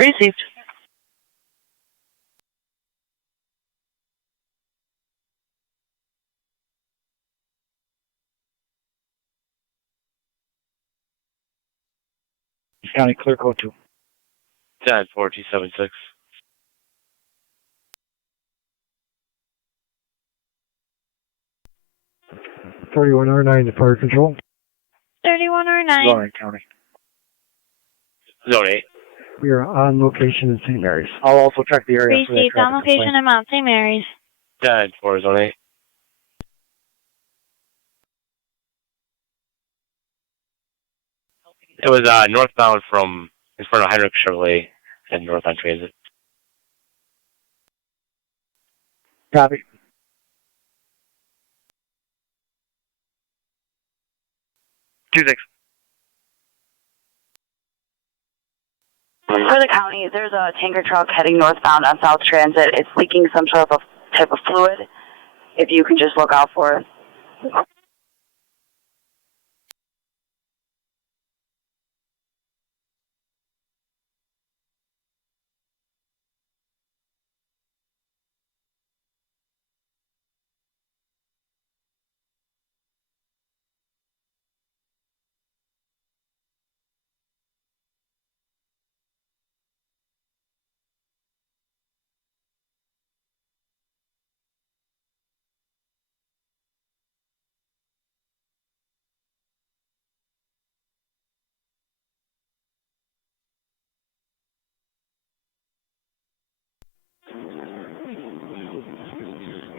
Received. County Clear Code 2. 10-4276. 31R9 to Fire Control. 31R9. Lawrence County. Zone 8. We are on location in St. Mary's. I'll also check the area for that Received on traffic location complaint. in Mount St. Mary's. 10-4, Zone 8. It was northbound from in front of Heinrich Chevrolet and north on transit. Copy. Two six. For the county, there's a tanker truck heading northbound on South Transit. It's leaking some sort of type of fluid. If you can just look out for it.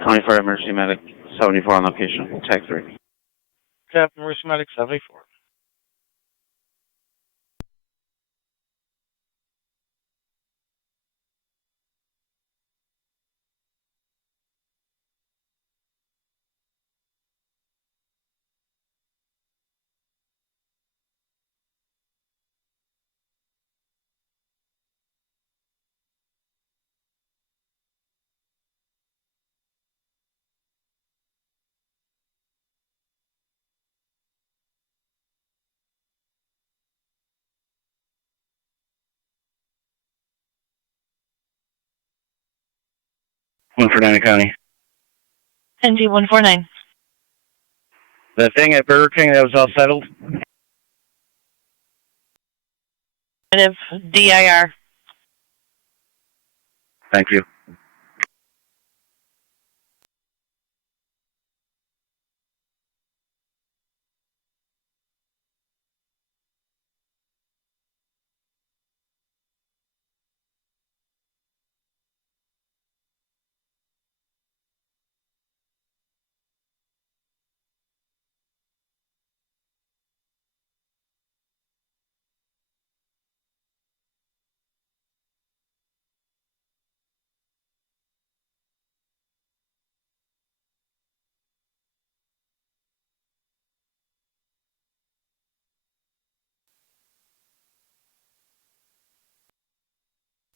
County Fire Emergency Medic 74 on location. Tag 3. Captain Emergency Medic 74. One for Nana County. NG 149. The thing at Burger King that was all settled? Negative. DIR. Thank you.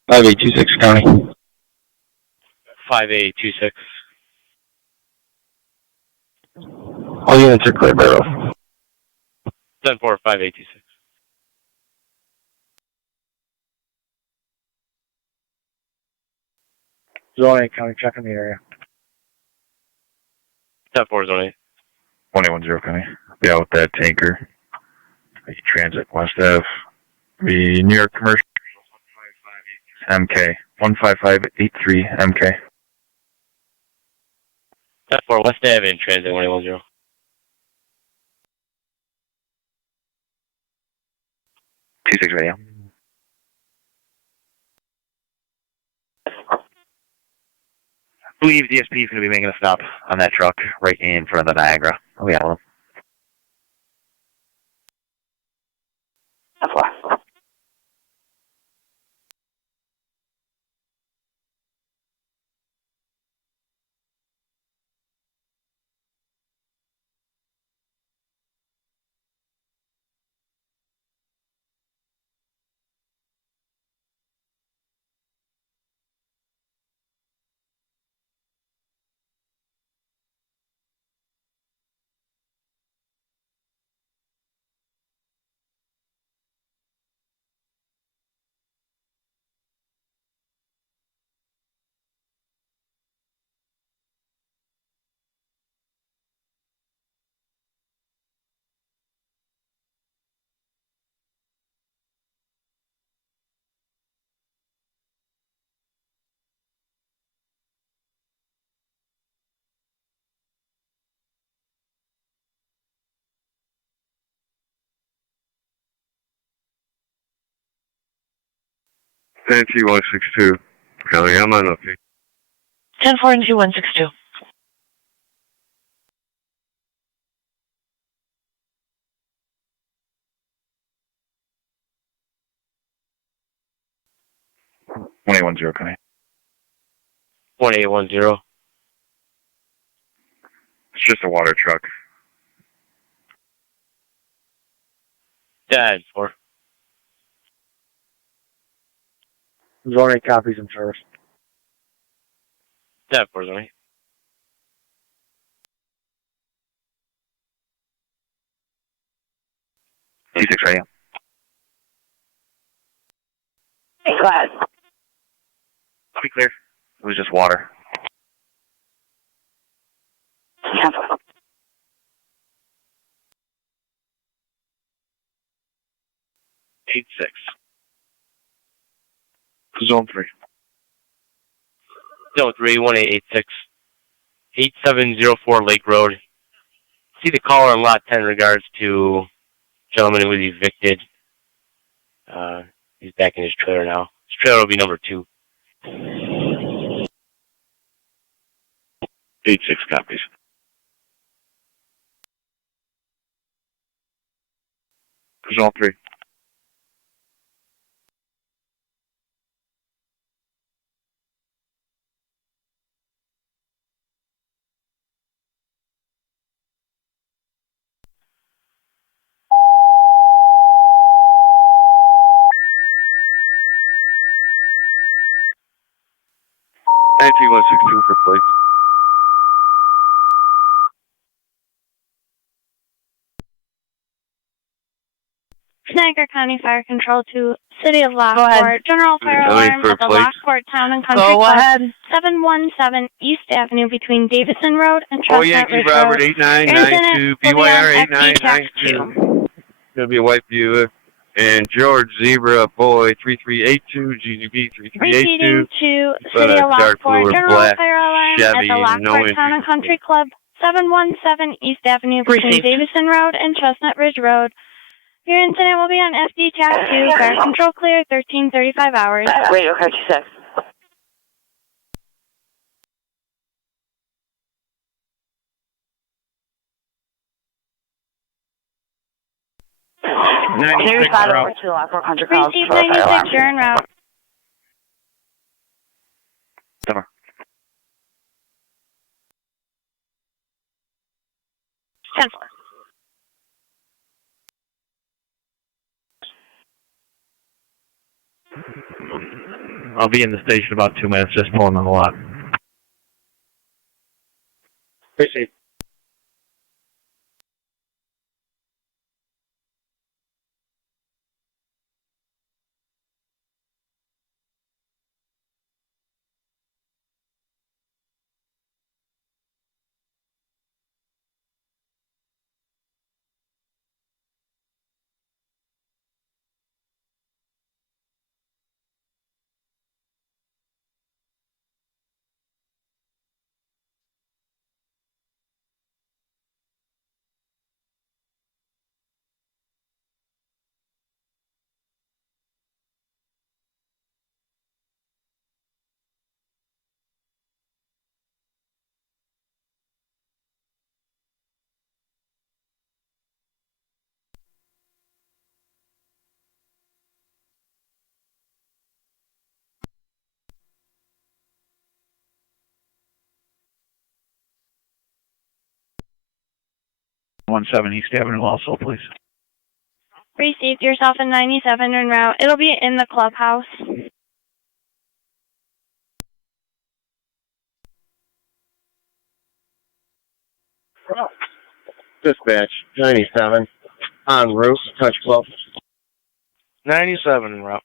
Five 826 County. 5826. All units are clear, Barrow. 10-4, 5826. Zone 8 County, checking the area. 10-4, Zone 8. 2010 County. Be out with that tanker. Transit West Ave. Be New York Commercial. MK. 15583 MK. 10-4, West Ave in transit 110. 26 radio. I believe DSP is going to be making a stop on that truck right in front of the Niagara. Oh, yeah, well. F4. NT162. County, I'm on location. 10-4 and 2162. Twenty-one zero, County. 1810. It's just a water truck. Dad, 4. Zone 8 copies in service. Dad, 4, Zone 8. T6 radio. Hey, go ahead. I'll be clear. It was just water. Cancel. 86. Zone 3. Zone 3, 1886. 8704 Lake Road. See the caller on lot 10 in regards to gentleman who was evicted. He's back in his trailer now. His trailer will be number 2. 86 copies. Zone 3. NT162 for plate. Niagara County Fire Control to City of ahead. Lockport. General fire County alarm for at the police. Lockport Town and Country Go Club. ahead. 717 East Avenue between Davison Road and Oh, Chestnut Yankee Ridge Robert Road. 8992, Incident will be BYR on FD TAC 8992. Gonna be a white Buick. And George Zebra Boy 3382, GGB Proceeding 3382. to Got City a of dark Lockport. blue or General black fire alarm Chevy, at the Lockport no Town and entry. Country Club. 717 East Avenue between Received. Davison Road and Chestnut Ridge Road. Your incident will be on FD TAC 2. Fire control clear 1335 hours. Radio car 26. Can you respond over to the Lockport Country Club Receive for a fire 96, alarm? you're en route. Summer. 10-4. I'll be in the station about 2 minutes, just pulling on the lot. Appreciate. One 7 East Avenue also, please. Received yourself in 97 en route. It'll be in the clubhouse. Dispatch 97 en route, Touch Club. 97 en route.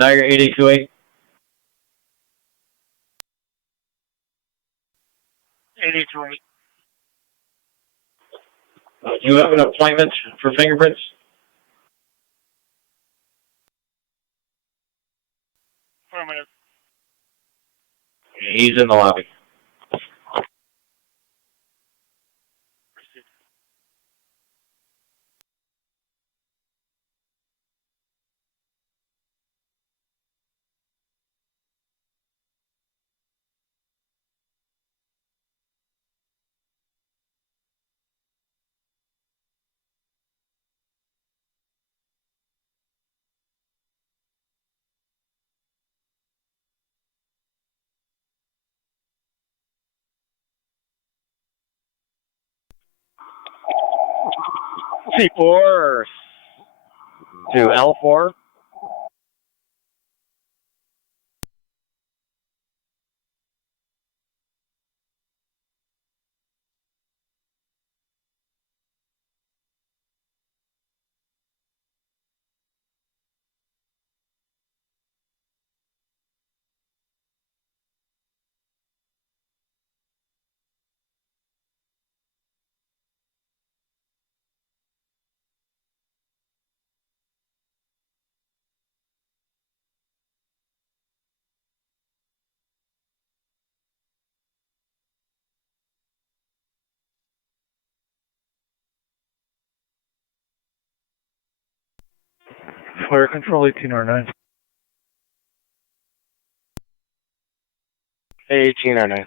Niagara 8828. 828. You have an appointment for fingerprints? Affirmative. He's in the lobby. C4 to L4. Fire control 1809. 1809.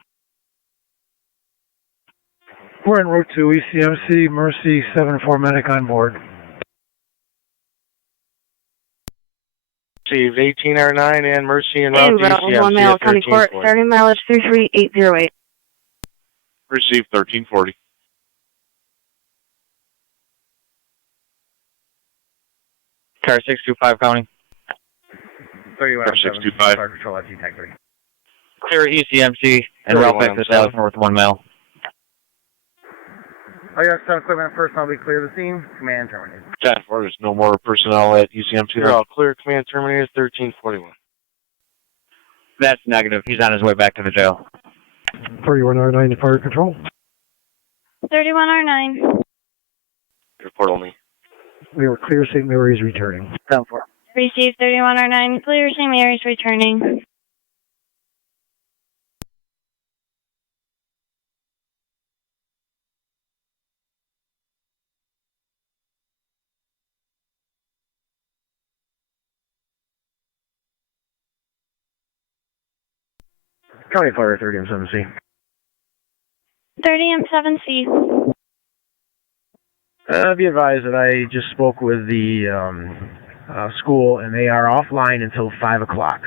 We're en route to ECMC, Mercy 7-4 medic on board. Received 1809 and Mercy and route to ECMC 1 mile, at County Court, 1340. starting mileage 33808. Received 1340. Car 625 County. 3107. 625. Fire control FT Tech 3. Clear ECMC and route back to Dallas North 1 mile. Youngstown equipment personnel be clear the scene. Command terminated. 10-4, there's no more personnel at UCMC. You're all clear. Command terminated 1341. That's negative. He's on his way back to the jail. 3109 to fire control. 3109. Report only. We were clear St. Mary's returning. 10-4. Received 3109. Clear St. Mary's returning. County Fire 30M7C. 30M7C. Be advised that I just spoke with the school and they are offline until 5 o'clock.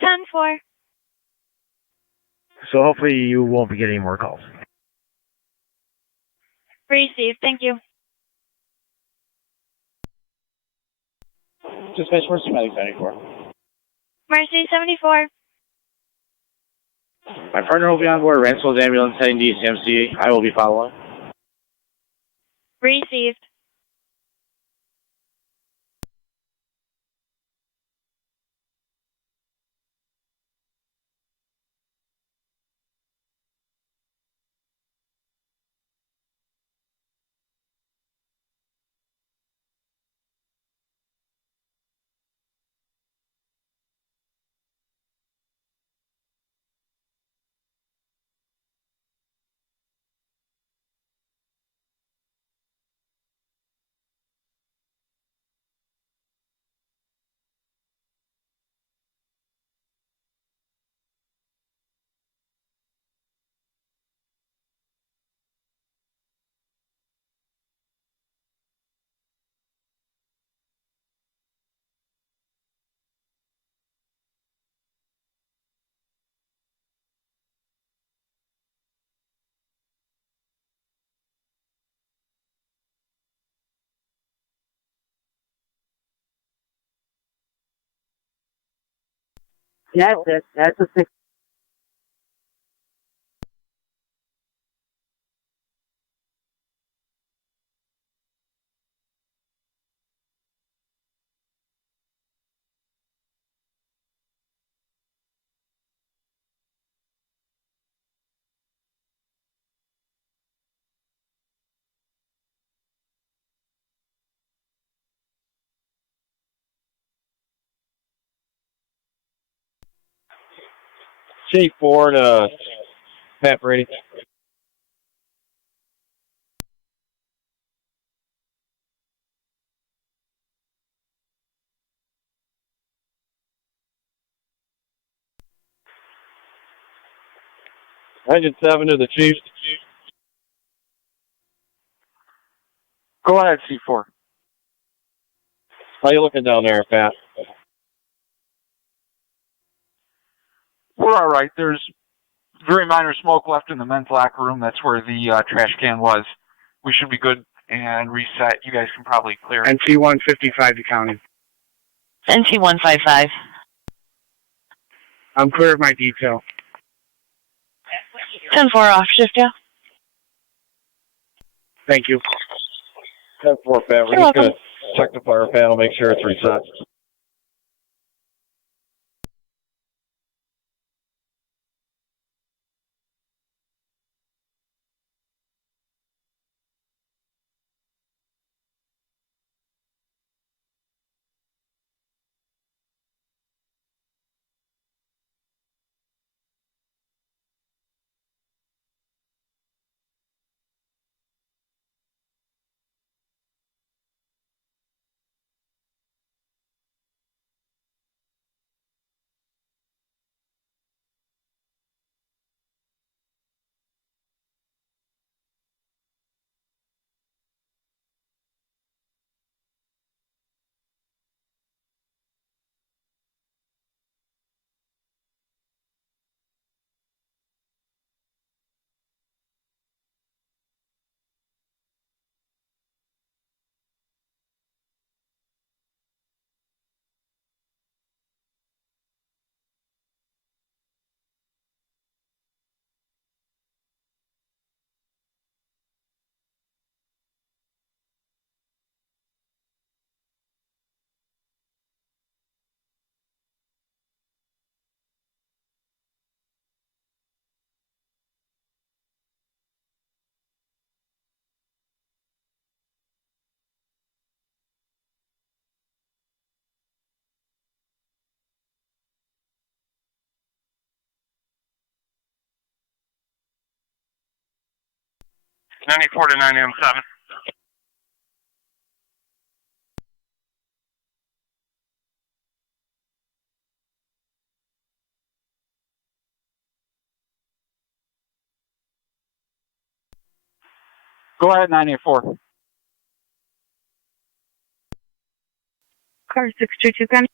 Ten four. So hopefully you won't be getting any more calls. Received. Thank you. Dispatch Mercy Medic 74. Mercy 74. My partner will be on board Ransomville's ambulance heading to ECMC. I will be following. Received. That's it. That's a 6. C4 to Pat Brady. Engine 7 to the chief. Go ahead, C4. How you looking down there, Pat? We're all right. There's very minor smoke left in the men's locker room. That's where the trash can was. We should be good and reset. You guys can probably clear. NC 155 to county. NC 155. I'm clear of my detail. 10-4 off shift, yeah. Thank you. 10-4, Pat. We're You're just welcome. going to check the fire panel, make sure it's reset. .94 to 9M7. Go ahead, 984. Car 622 county.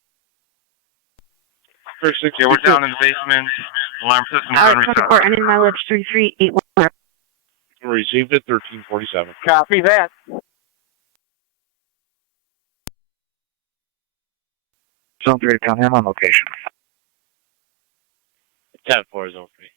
First 6. Yeah, we're down in the basement. Alarm system's Out on reset. 24, ending mileage 3381. Received at 1347. Copy that. Zone 3 to county. I'm on location. 10-4 zone 3.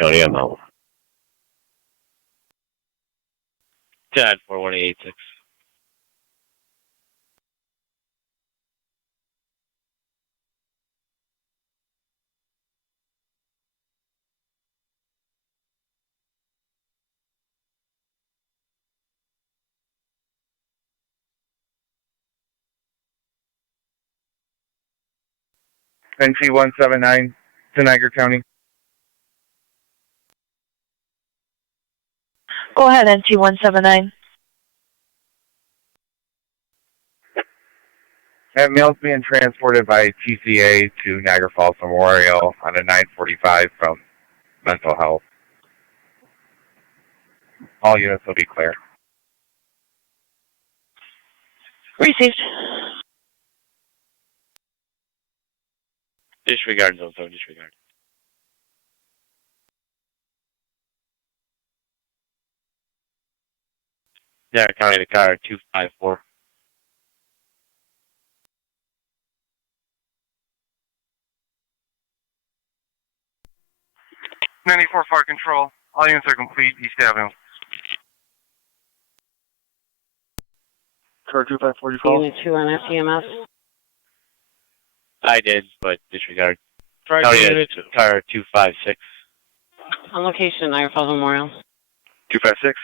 County, I'm out. 10-4, 186. NC 179 to Niagara County. Go ahead, NC 179. That mail's being transported by TCA to Niagara Falls Memorial on a 945 from mental health. All units will be clear. Received. Disregard zone 7, disregard. Niagara County to car 254. .94 fire control. All units are complete. East Avenue. Car 2540 call. Unit 2 on FEMS. I did, but disregard. Try County unit car 256. On location, Niagara Falls Memorial. 256.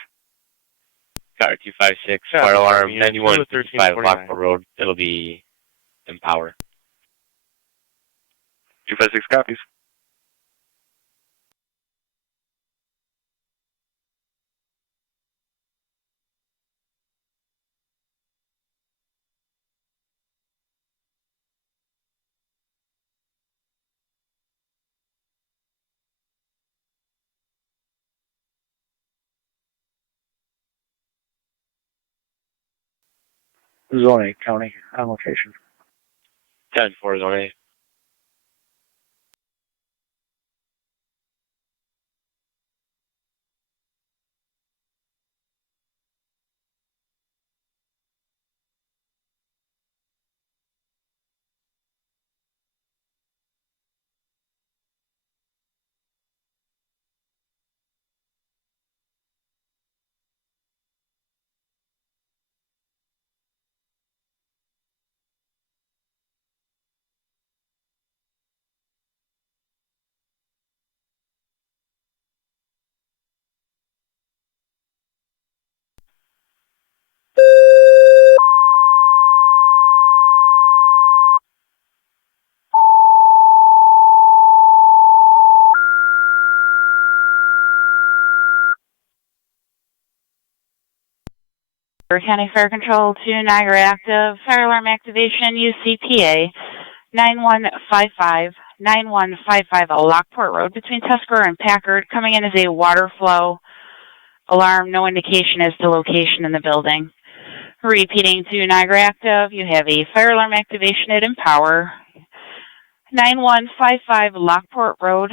Car 256. Yeah, Fire alarm unit 9155 2 Lockport Road. It'll be Empower. 256 copies. Zone 8 County on location. 10-4 Zone A. County Fire Control to Niagara active. Fire alarm activation, UCPA 9155. 9155 Lockport Road between Tusker and Packard. Coming in as a water flow alarm. No indication as to location in the building. Repeating to Niagara active. You have a fire alarm activation at Empower. 9155 Lockport Road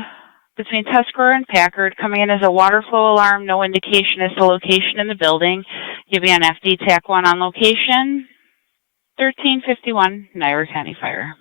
between Tusker and Packard. Coming in as a water flow alarm. No indication as to location in the building. You'll be on FD TAC 1 on location. 1351 Niagara County Fire.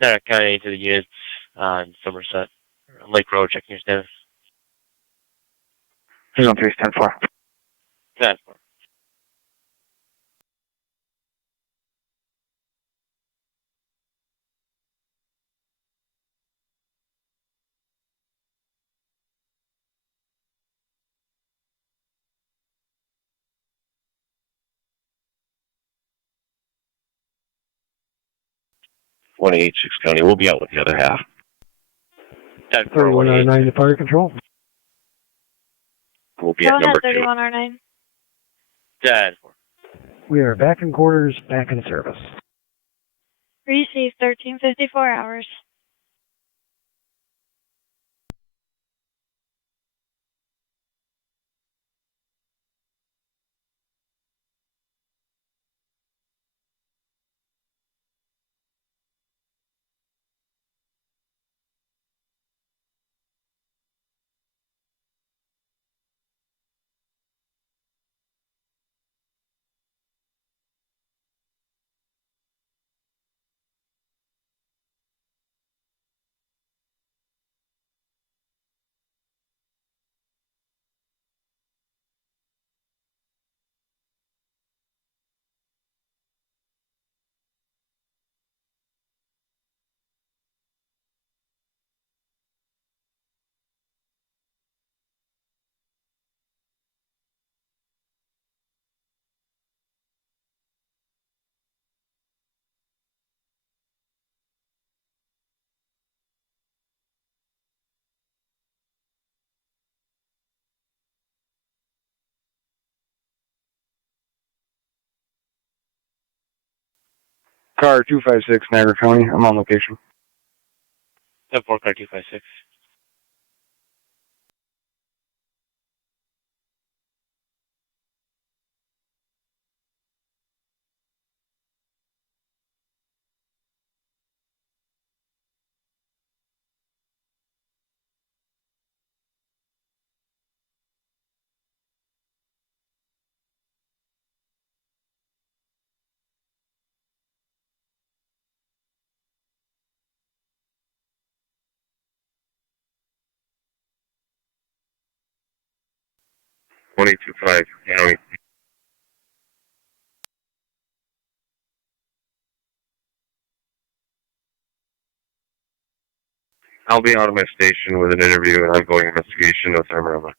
Niagara County to the units on Somerset. Lake Road, checking your status. Zone 3 is 10-4. 10-4. 186 County. We'll be out with the other half. 3109 to fire control. We'll be at number 2. 3109. 10. We are back in quarters, back in service. Receive 1354 hours. Car 256, Niagara County. I'm on location. 10-4, car 256. $1,825 County. I'll be out of my station with an interview and ongoing investigation with Armorama.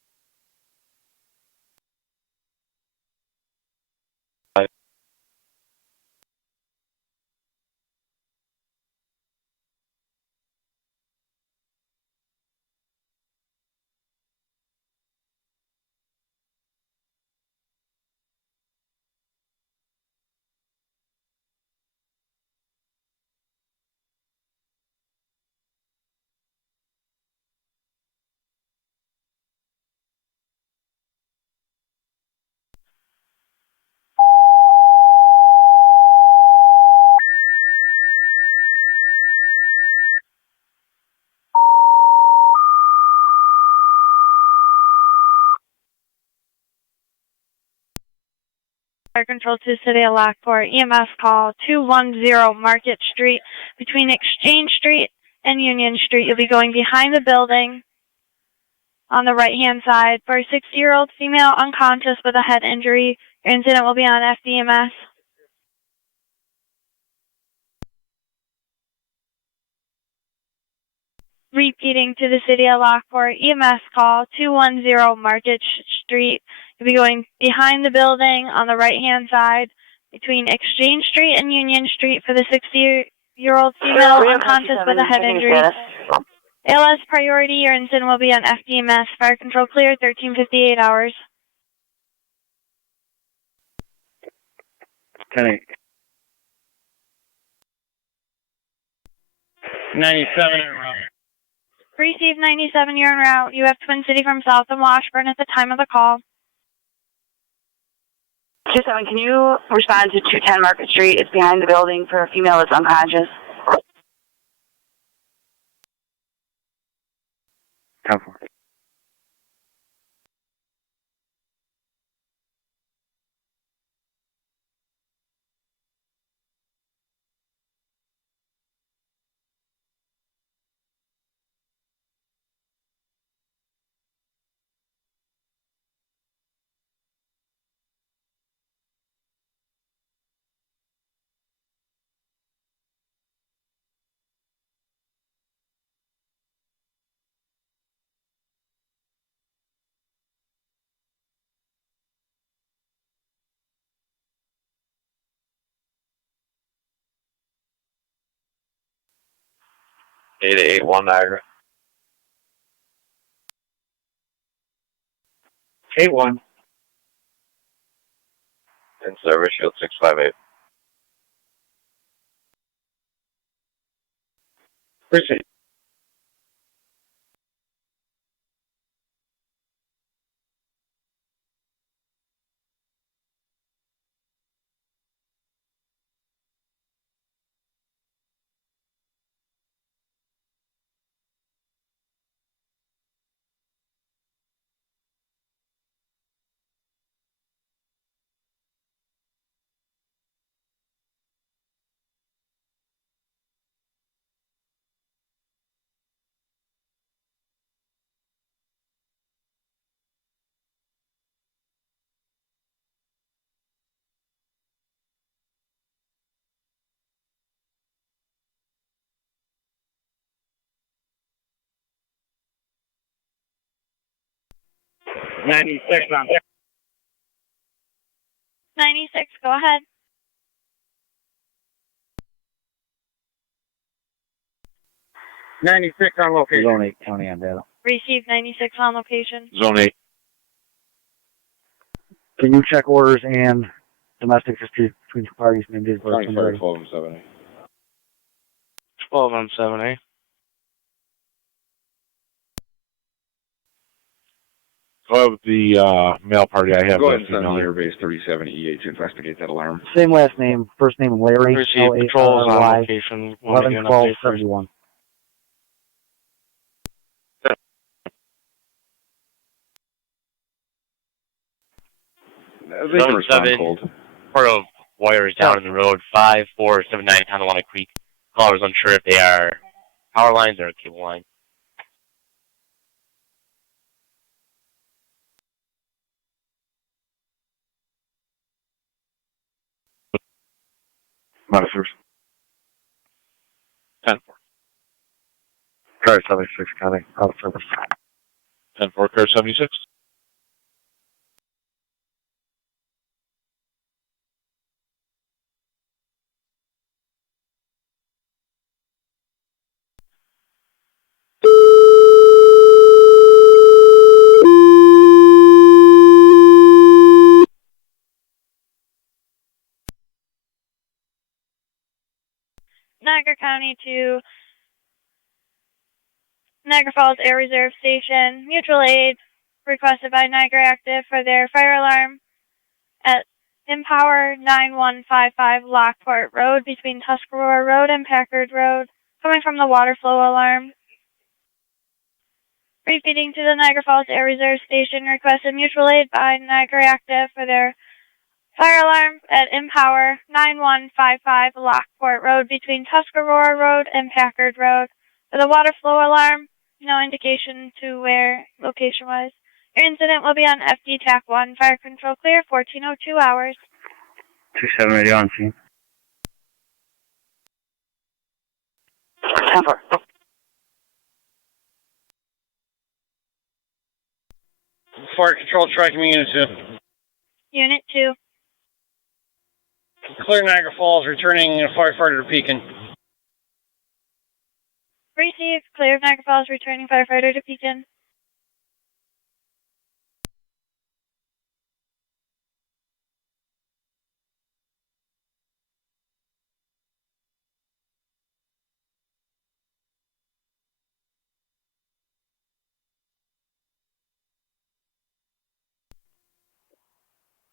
Fire Control to City of Lockport. EMS call 210 Market Street between Exchange Street and Union Street. You'll be going behind the building on the right-hand side for a 60-year-old female unconscious with a head injury. Your incident will be on FDMS. Repeating to the City of Lockport. EMS call 210 Market Street. You'll be going behind the building on the right-hand side between Exchange Street and Union Street for the 60-year-old female unconscious with a head injury. ALS priority, your incident will be on FDMS. Fire control clear, 1358 hours. 10-8. 97 en route. Receive 97, you're en route. You have Twin City from South and Washburn at the time of the call. 27, can you respond to 210 Market Street? It's behind the building for a female that's unconscious. 10-4. 881 Niagara. 8-1. In service, shield 658. Proceed. $96 on there. 96, go ahead. $96 on location. Zone 8, Tonawanda. Receive 96 on location. Zone 8. Can you check orders and domestic history between two parties named date of birth? 24, 12, and 7. 12 on 7A. Go ahead with the male party. I have Go the ahead and send female the here. airbase 37EA to investigate that alarm. Same last name, first name Larry, Receive patrols on L-A-R-R-Y, location. Want me to get an 11-12-71. update first? They can respond 7, cold. part of wires down in the road, 5479 Tonawanda Creek. Caller's unsure if they are power lines or cable lines. Officers. 10-4. Car 76 County. Out of service. 10-4, car 76. Niagara County to Niagara Falls Air Reserve Station. Mutual aid requested by Niagara Active for their fire alarm at Empower 9155 Lockport Road between Tuscarora Road and Packard Road, coming from the water flow alarm. Repeating to the Niagara Falls Air Reserve Station, requested mutual aid by Niagara Active for their fire alarm at Empower 9155 Lockport Road between Tuscarora Road and Packard Road. For the water flow alarm, no indication to where location-wise. Your incident will be on FD TAC 1. Fire control clear, 1402 hours. 2780 on scene. 10-4. Fire control tracking unit 2. Unit 2. Clear Niagara Falls, returning firefighter to Pekin. Receive, clear of Niagara Falls, returning firefighter to Pekin.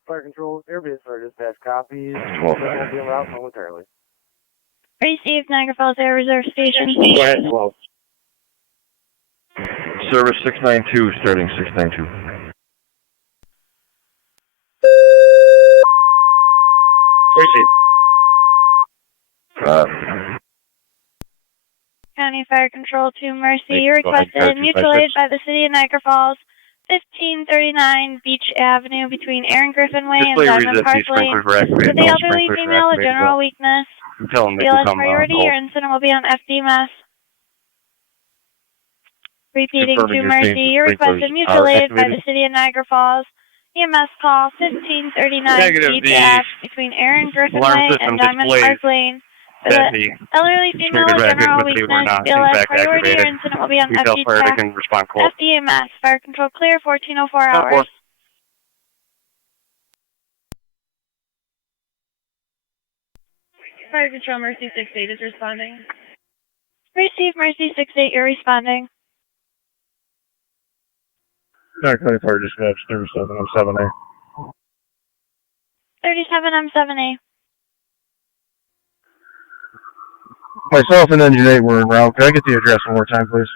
Fire control, airbase for dispatch copies. 12. Will be en route momentarily. Receive, Niagara Falls Air Reserve Station. Go ahead, 12. Service 692, starting 692. Proceed. County Fire Control to Mercy, Hey, go ahead, requested car mutual aid 256. by the City of Niagara Falls, 1539 Beach Avenue between Aaron Griffin Way and Display Diamond resist Park these Lane. sprinklers were activated. For the No elderly sprinklers were female with activated. general weakness, Tell them they can BLS come priority, hold. your incident will be on FDMS. Repeating Confirming to your Mercy, same you requested sprinklers mutual are aid by activated. the City of Niagara Falls. EMS call 1539 Negative, Beach the Ave between Aaron Griffin alarm Way system and Diamond displays Park Lane. The elderly female with general weakness, BLS priority, your incident will be on FD track. FDMS, fire control clear, 1404 hours. Fire control, Mercy 68 is responding. Receive Mercy 68, you're responding. Niagara County Fire Dispatch 37, I'm 7A. 37, I'm 7A. Myself and Engine 8 were en route. Can I get the address one more time, please?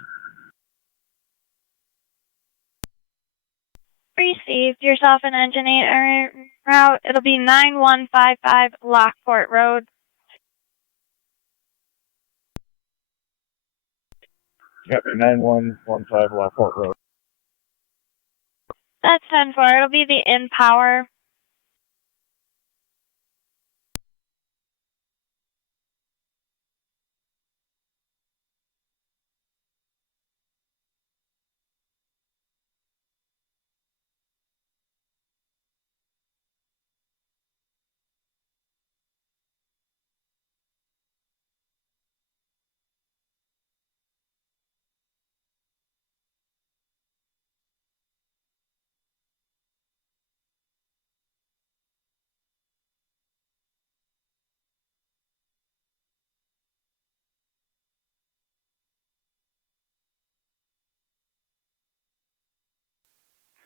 Received. Yourself and Engine 8 are en route. It'll be 9155 Lockport Road. Yep, 9115 Lockport Road. That's 10-4. It'll be the InPower.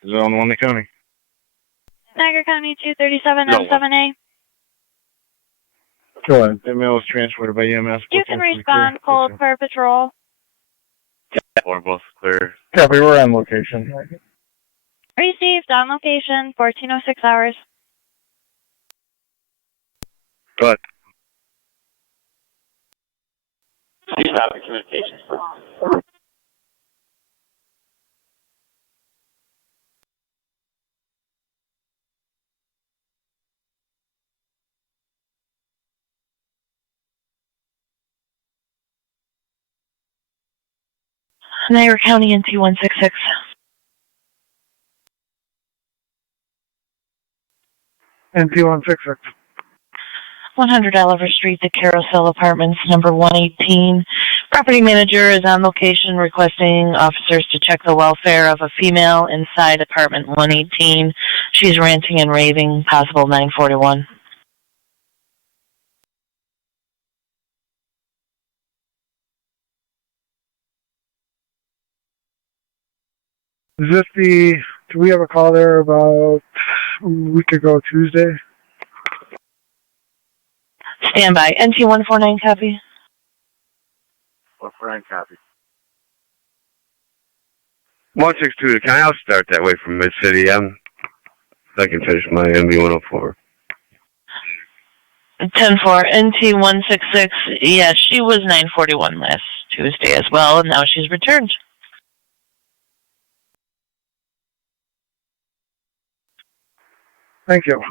Is it on the one county? Niagara County 237, I'm 7A. Go ahead. Email was transported by EMS. You can respond, cold per patrol. We're both clear. Copy, we're on location. Received on location, 1406 hours. Go ahead. Please stop the communications. Niagara County NT 166. NT 166. 100 Oliver Street, the Carousel Apartments, number 118. Property manager is on location requesting officers to check the welfare of a female inside apartment 118. She's ranting and raving, possible 941. Is this the, do we have a call there about a week ago Tuesday? Standby. NT 149 copy. 149 copy. 162, can I start that way from Mid-City? I can finish my MB 104. 10-4. NT 166. Yeah, she was 941 last Tuesday as well, and now she's returned. Thank you.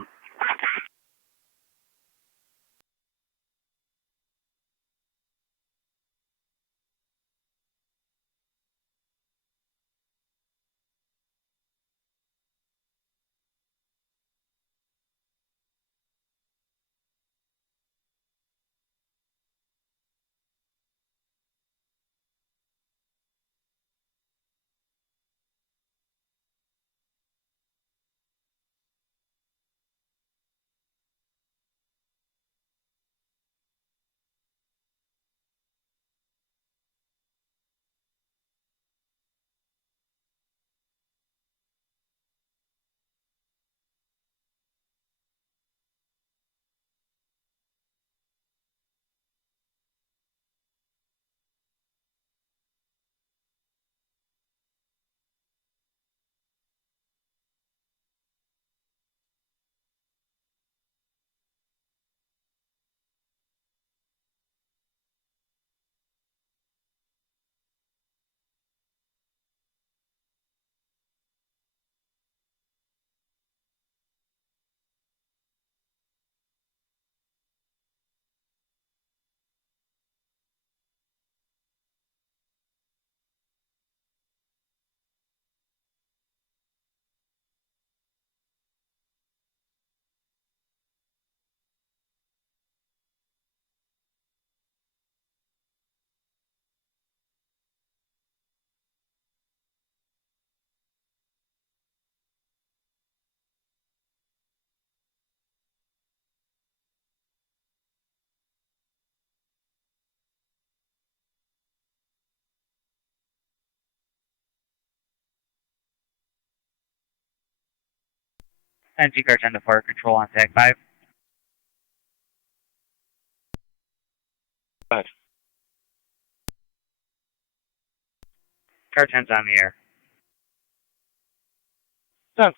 NT car 10 to 4, control on TAC 5. 5. Car 10's on the air. 10.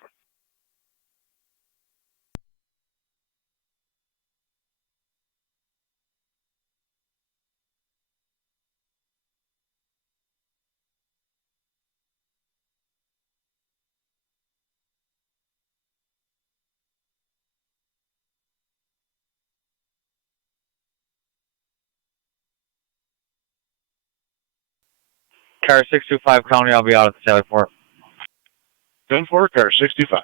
Car 625 County, I'll be out at the Sally Port. 10-4, car 65.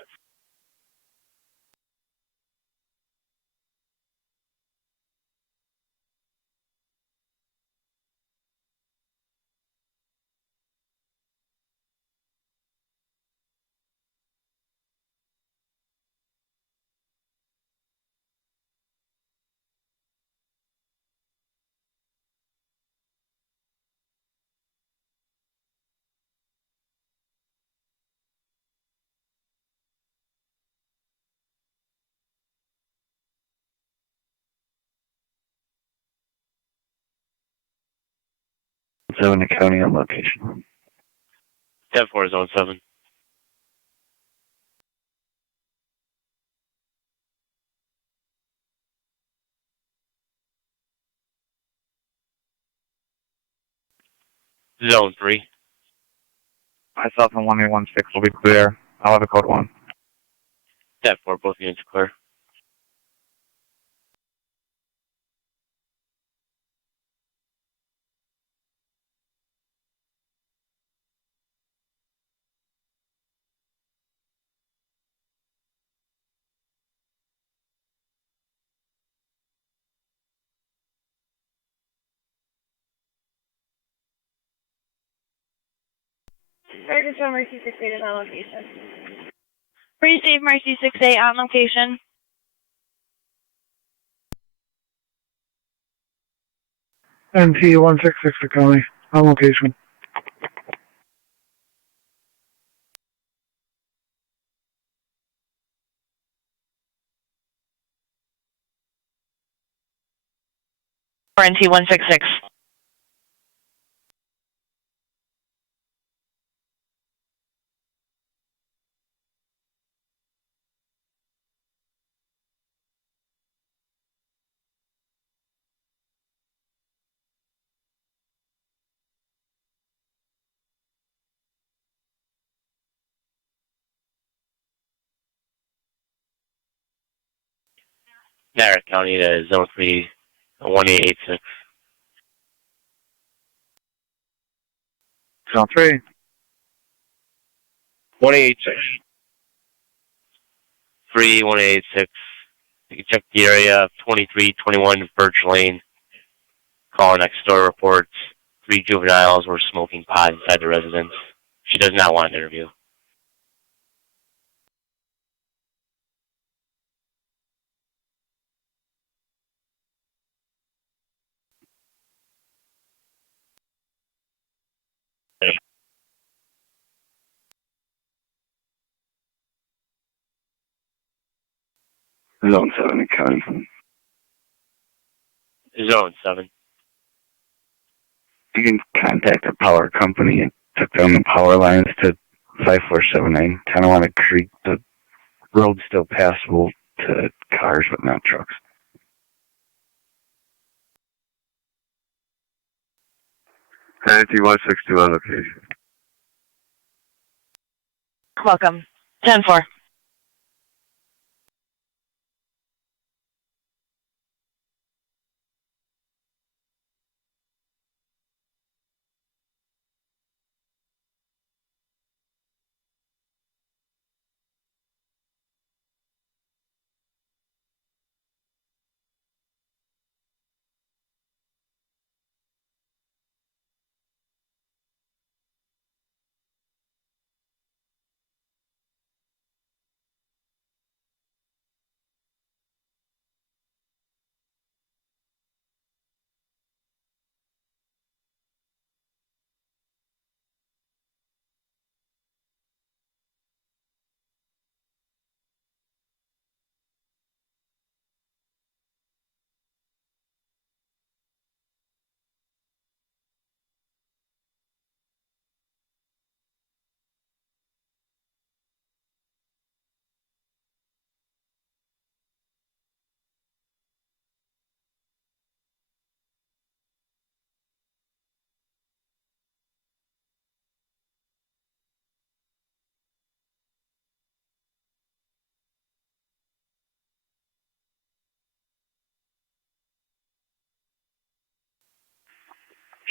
Zone and county on location. 10-4, zone 7. Zone 3. Myself and 1816 will be clear. I'll have a code 1. 10-4, both units are clear. Sergeant Mercy 68 is on location. Receive Mercy 68 on location. NT 166 to County, on location. NT 166. Niagara County to zone 3, 1886. Zone 3. 1886. 3, 1886. You can check the area of 2321 Birch Lane. Caller next door reports 3 juveniles were smoking pot inside the residence. She does not want an interview. Zone 7 and county. Zone 7. You can contact the power company and took down the power lines to 5479 Tonawanda Creek. The road's still passable to cars, but not trucks. NT 162 on location. Welcome. 10-4.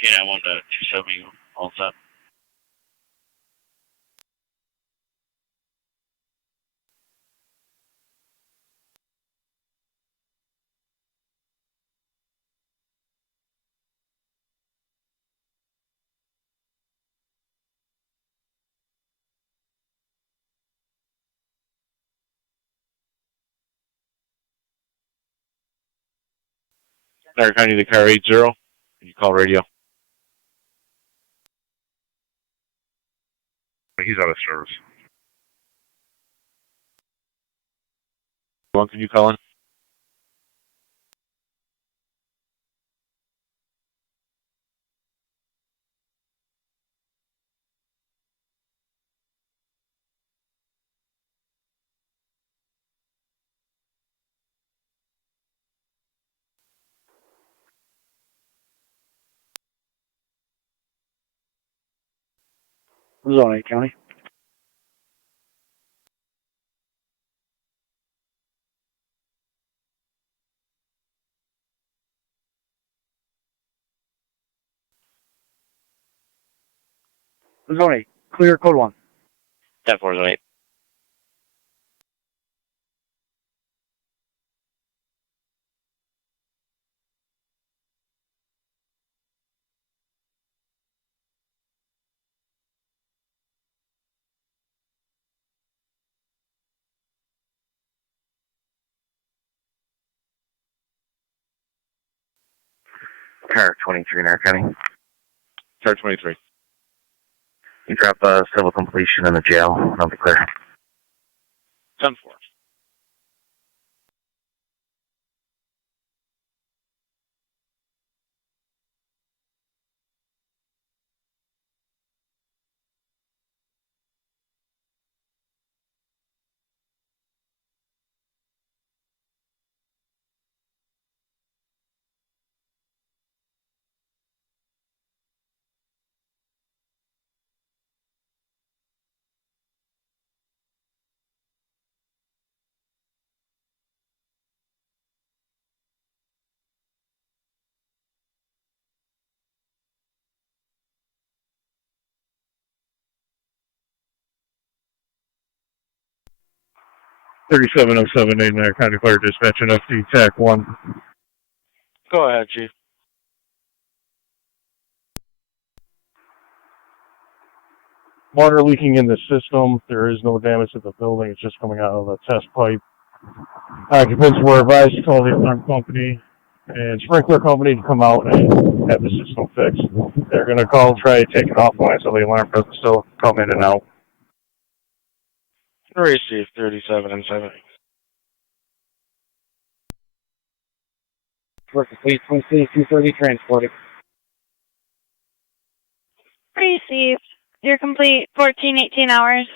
K9 1 to 270, all set. Niagara County, the car 80. Can you call radio? He's out of service. One, can you call in? Zone 8 County. Zone 8. Clear code 1. 10-4, Zone 8. Car 23 in our county. Car 23. You drop civil completion in the jail, and I'll be clear. 10-4. Thirty-seven oh seven eight Niagara County Fire Dispatch and FD TAC 1. Go ahead, Chief. Water leaking in the system. There is no damage to the building. It's just coming out of the test pipe. Occupants were advised to call the alarm company and sprinkler company to come out and have the system fixed. They're going to try to take it offline so the alarm doesn't still come in and out. Receive 37 and 7. Work complete. 230 transported. Received. You're complete. 14-18 hours.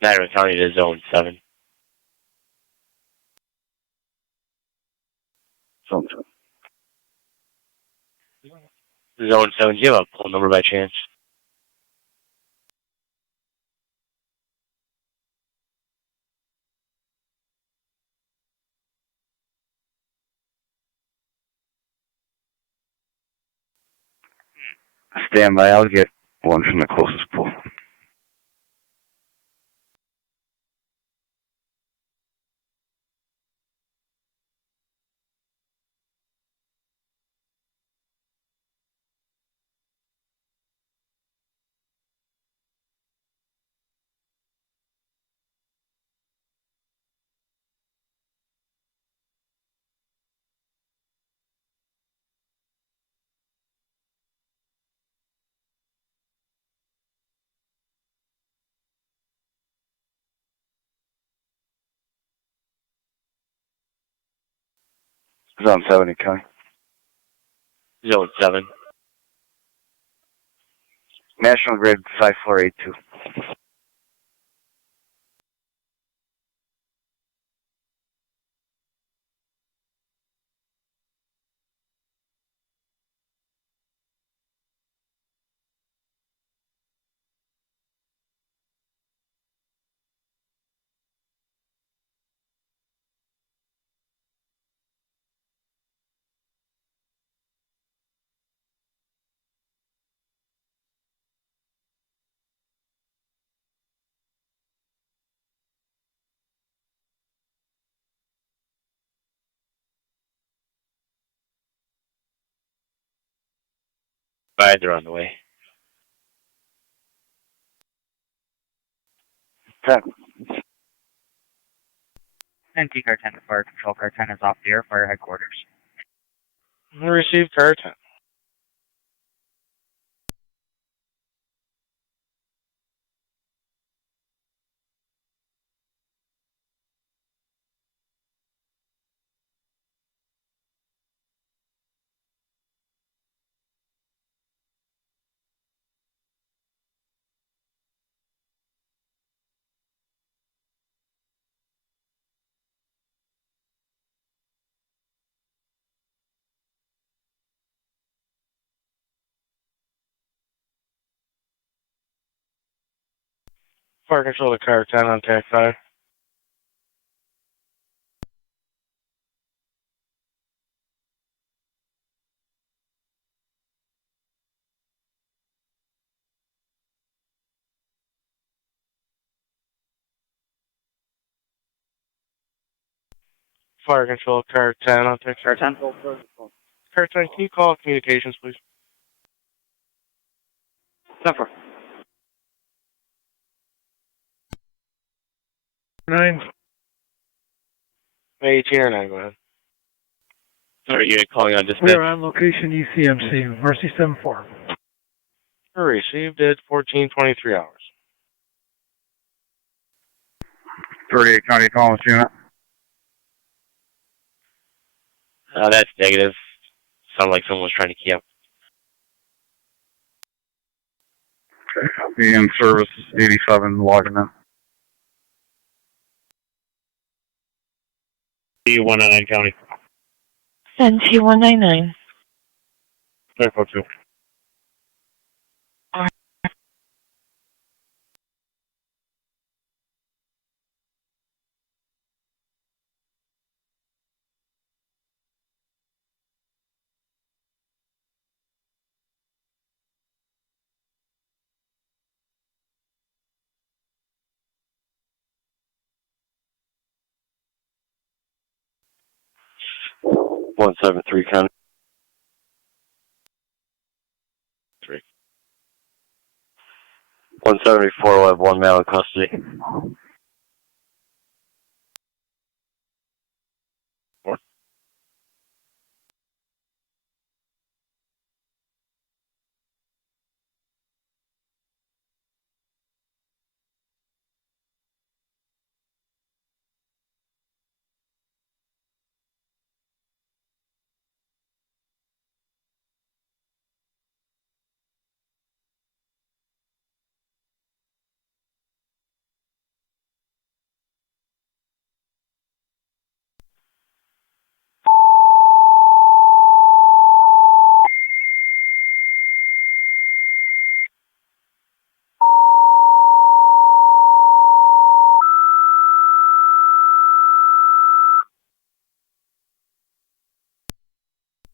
Niagara County to Zone 7. Zone 7. Zone 7, do you have a poll number by chance? Stand by, I'll get one from the closest pool. Zone 70 County. Zone 7. National Grid 5482. Right, they're on the way. 10. NT Car 10 to Fire Control. Car 10 is off the air. Fire headquarters. Received Car 10. Fire Control to Car 10 on TAC 5. Fire Control, Car 10 on TAC 5. Car 10. Car 10, can you call communications, please? 10-4. 9. 18 or 9, go ahead. Sorry, you're calling on We dispatch. are on location ECMC, Mercy 7-4. Received at 14:23 hours. 38 County Collins Unit. That's negative. Sounded like someone was trying to key up. Okay. Be in service 87 logging in. T199 County. NT199. 542. One 173 County. 3. 174 will have one male in custody. 4.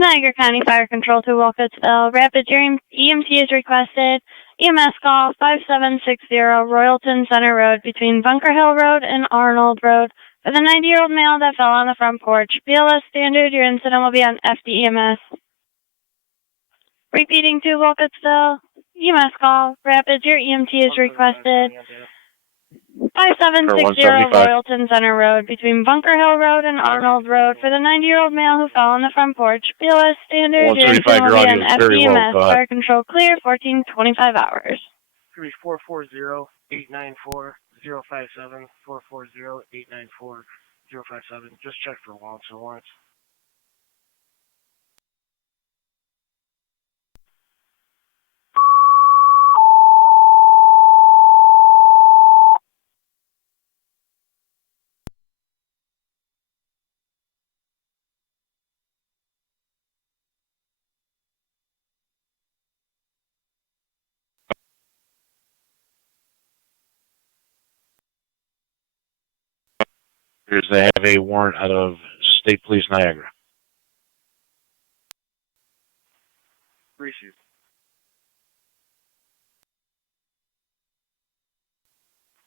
Niagara County Fire Control to Wolcottsville. Rapid EMT is requested. EMS call 5760 Royalton Center Road between Bunker Hill Road and Arnold Road for the 90-year-old male that fell on the front porch. BLS standard, your incident will be on FDEMS. Repeating to Wolcottsville. EMS call. Rapid, your EMT is requested. 5760 Royalton Center Road between Bunker Hill Road and Arnold Road for the 90-year-old male who fell on the front porch. BLS standard, your incident will be on FDMS. Fire control clear, 14:25 hours. 440-894-057, 440-894-057. Just check for wants and warrants. Appears they have a warrant out of State Police Niagara. Appreciate it.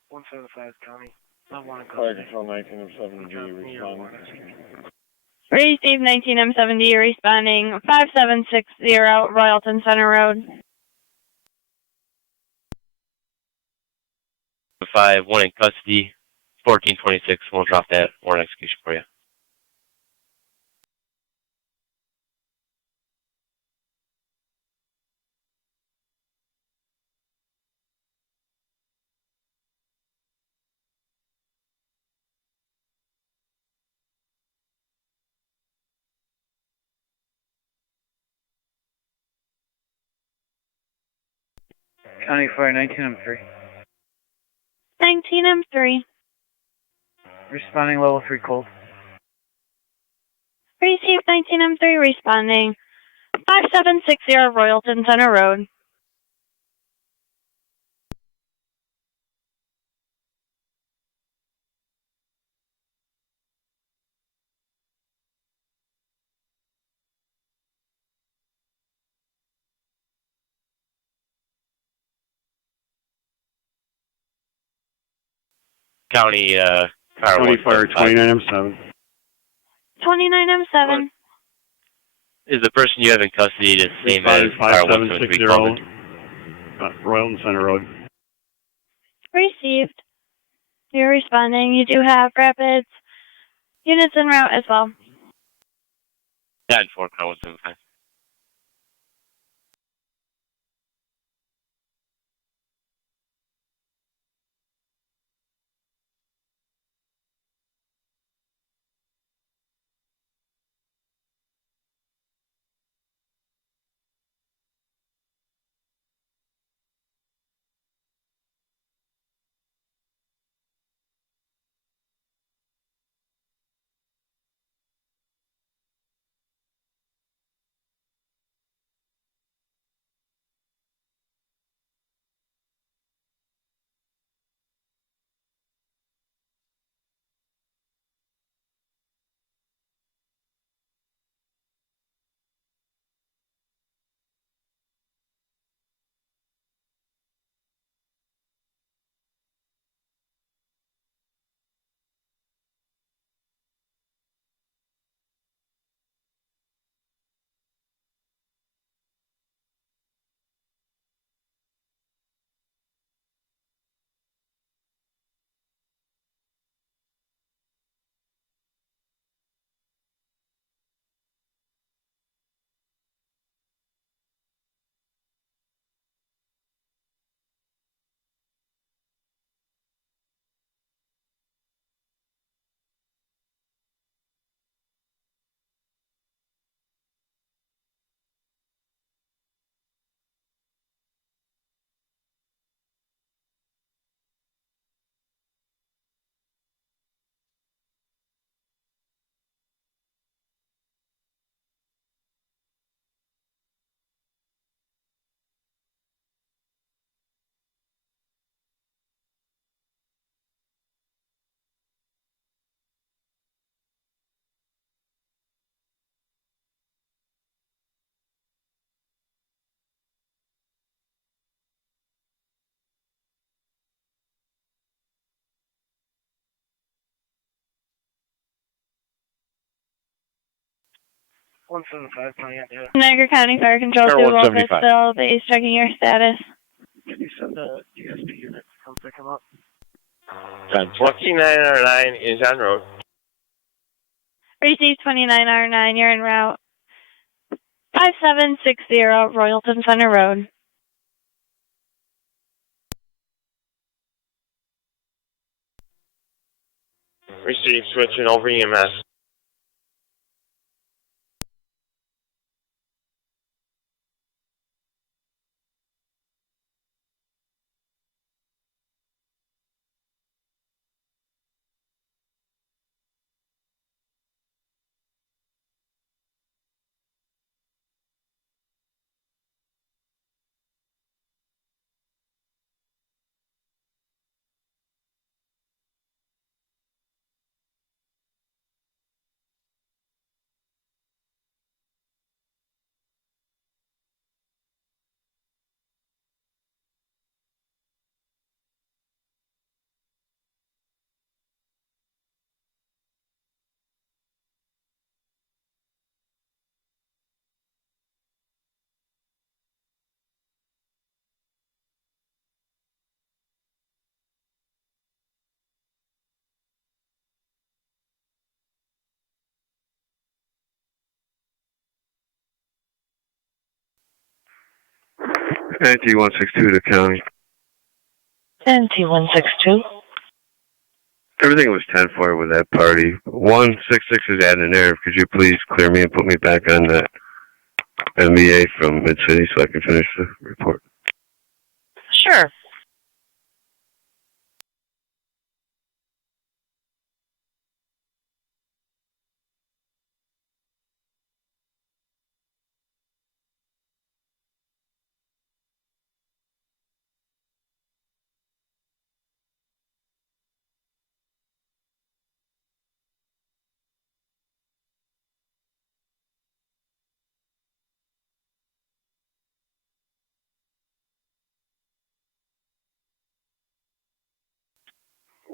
175 County. I want to go. Control 1907 G, respond. Receive 19M70 responding 5760 Royalton Center Road. 1 in custody, 1426. We'll drop that warrant execution for you. County Fire 19M3. 19M3. Responding level 3 cold. Receive 19M3 responding 5760 Royalton Center Road. County car 24 29M7. 29M7. Is the person you have in custody the same as Responded car 173 Coleman? 5760 Royalton Center Road. Received. You're responding. You do have rapids units en route as well. Yeah, 4 car 175. Niagara County Fire Control Car 2 175. Wolfville base checking your status. Can you send the DSP unit to come pick him up? 2909 is en route. Receive 29R9, you're en route. 5760 Royalton Center Road. Receive, switching over EMS. NT-162 to county. NT-162. Everything was 10-4 with that party. 166 is adding an error. Could you please clear me and put me back on that MBA from Mid-City so I can finish the report? Sure.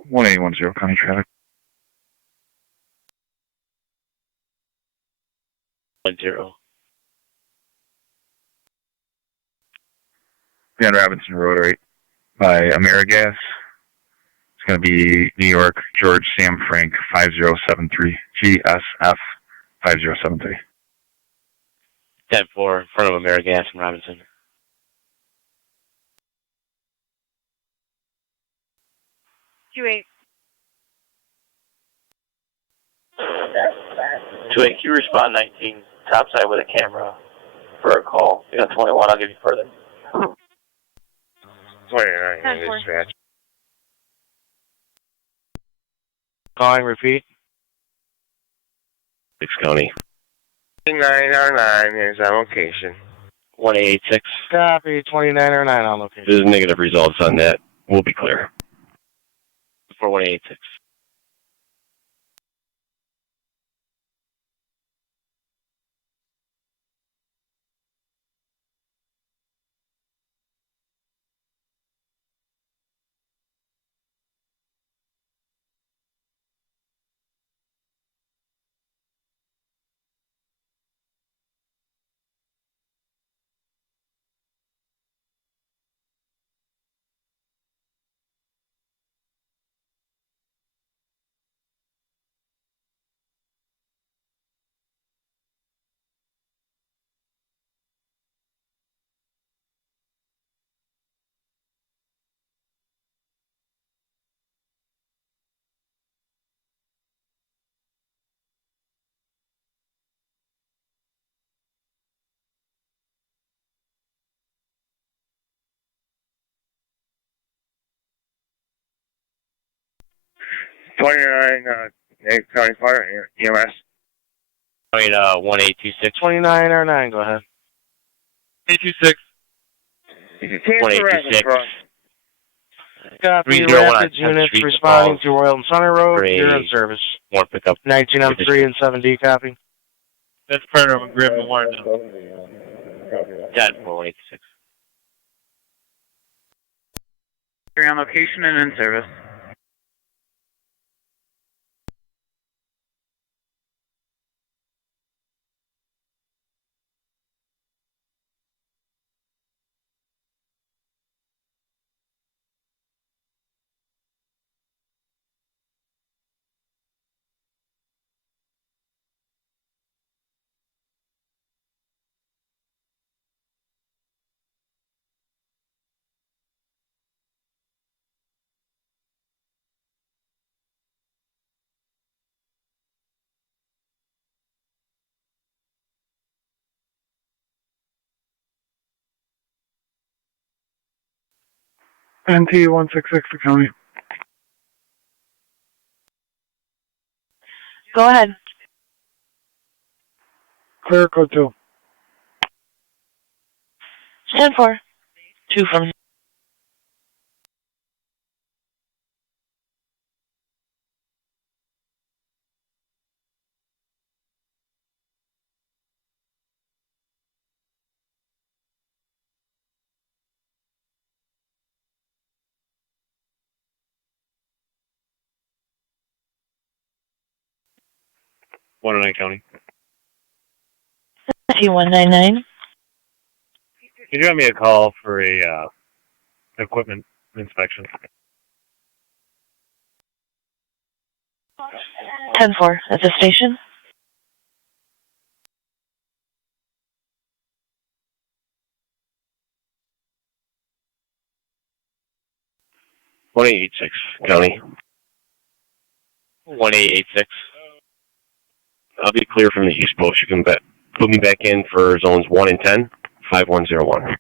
One 810 county traffic. 10. Be on Robinson Road, right by AmeriGas. It's going to be New York, George Sam Frank 5073, GSF 5073. 10-4 in front of AmeriGas in Robinson. Two-eight. 2-8, can you respond 19, topside with a camera for a call? You got 21, I'll give you further. 29 in dispatch. Calling, repeat. 6 County. 2909 is on location. 1886. Copy, 2909 on location. There's negative results on that. We'll be clear. 4186. County Fire, EMS. 1826. 2909, go ahead. 826. 1826. Copy, 301 on rapid 10th units Street, responding Falls. to Royal Center Road. Grade You're in service. More pickup. 1903 and 7D, copy. That's part of a grab and warrant. 10-4186. You're on location and in service. NT-166 to county. Go ahead. Clear code 2. 10-4. 2 from. County. T199. Can you have me a call for a equipment inspection? 10-4 at the station. 1886, County. 1886. I'll be clear from the East Coast. You can put me back in for zones 1 and 10, 5101.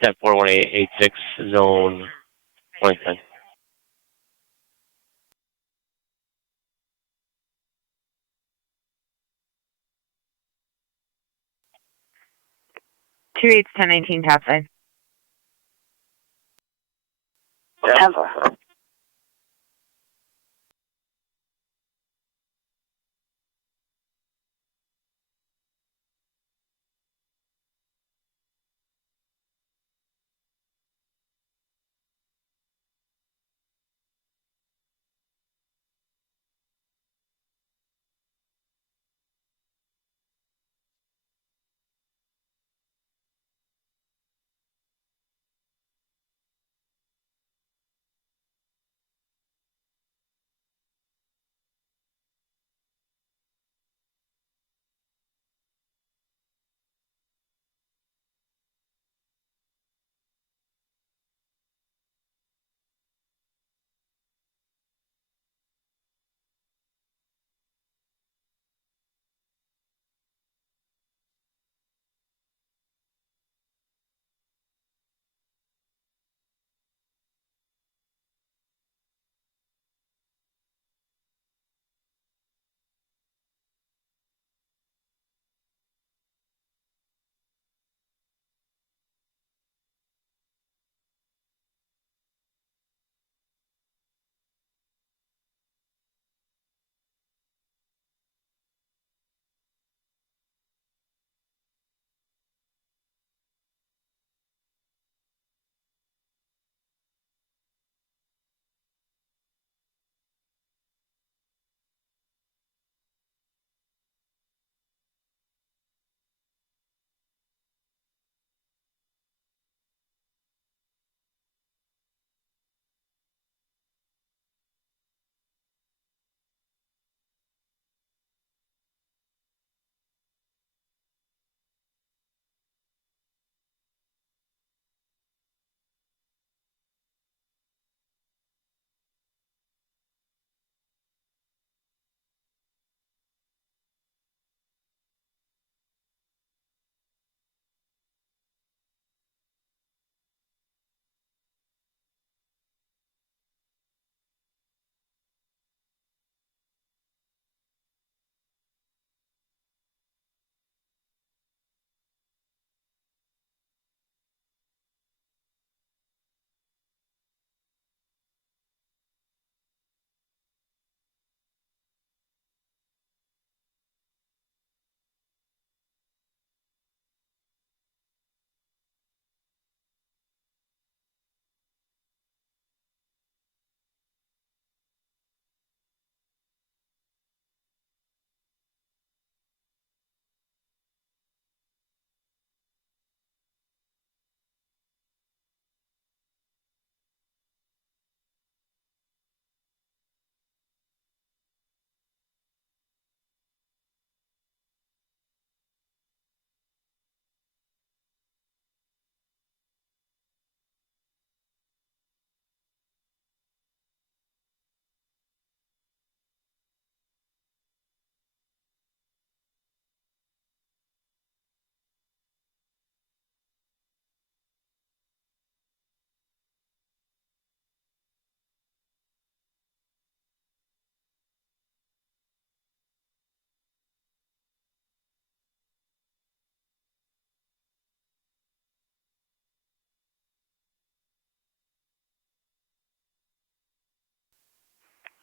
Ten 41886, zone 110. Two 1019 topside. 10-4.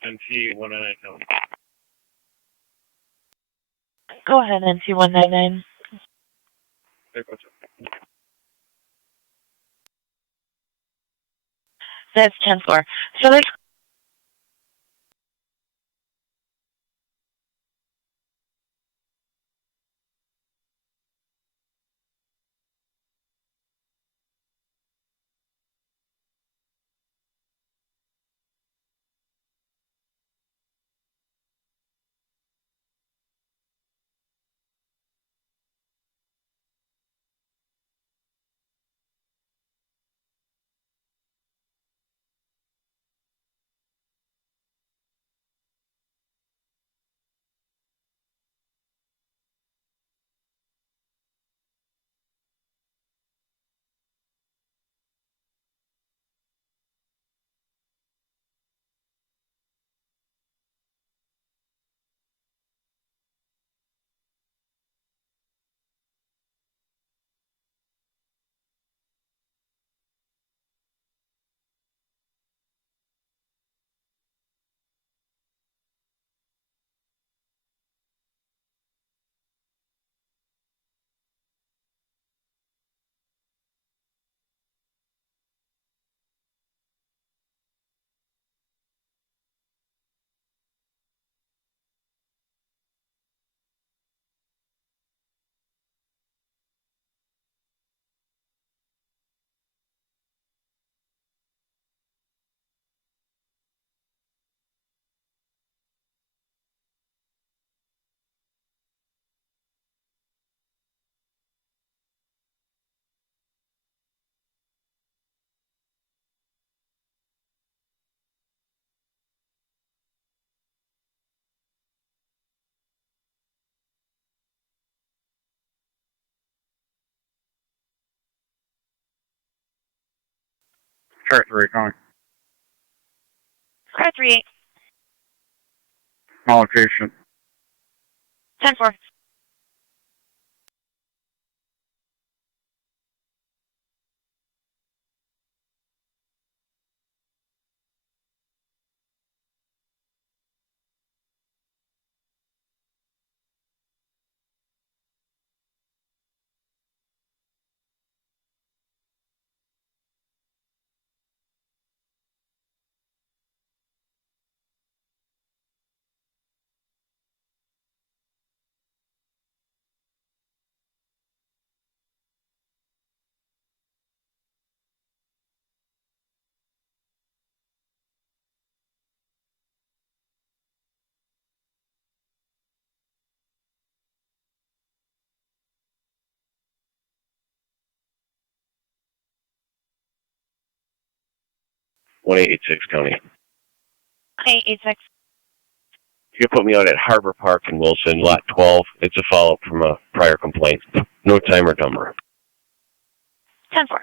NT 199. Go ahead, NT199. That's 10-4. So there's Chart 3, calling. Car 3-8. My location. 10-4. One 886 County. 886. You can put me out at Harbor Park in Wilson, lot 12. It's a follow-up from a prior complaint. No time or number. 10-4.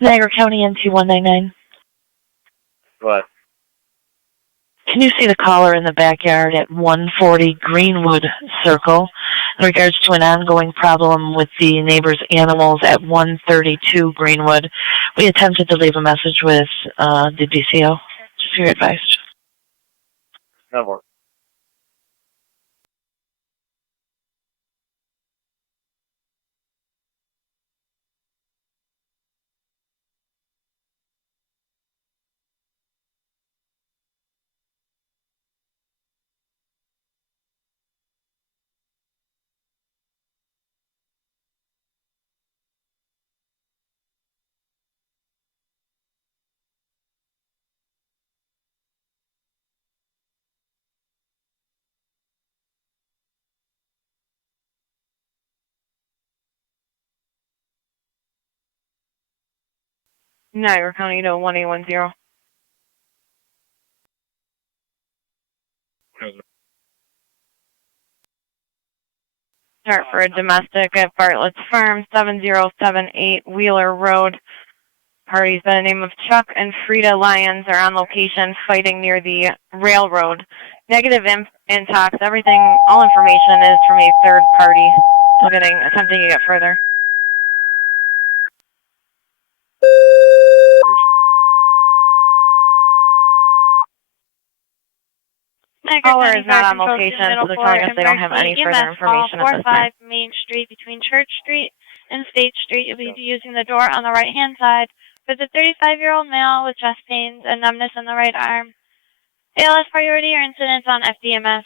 Niagara County NT199. What? Can you see the caller in the backyard at 140 Greenwood Circle in regards to an ongoing problem with the neighbor's animals at 132 Greenwood? We attempted to leave a message with the DCO. Just so you're advised. Number. Niagara County to 1810. Start for a domestic at Bartlett's Farm, 7078 Wheeler Road. Parties by the name of Chuck and Frida Lyons are on location fighting near the railroad. Negative intox. Everything, all information is from a third party. Still attempting to get further. Caller is not on location, so they're telling us they don't have any further information at this time. 45 Main Street between Church Street and State Street. You'll be using the door on the right-hand side for the 35-year-old male with chest pains and numbness in the right arm. ALS priority or incidents on FDMS.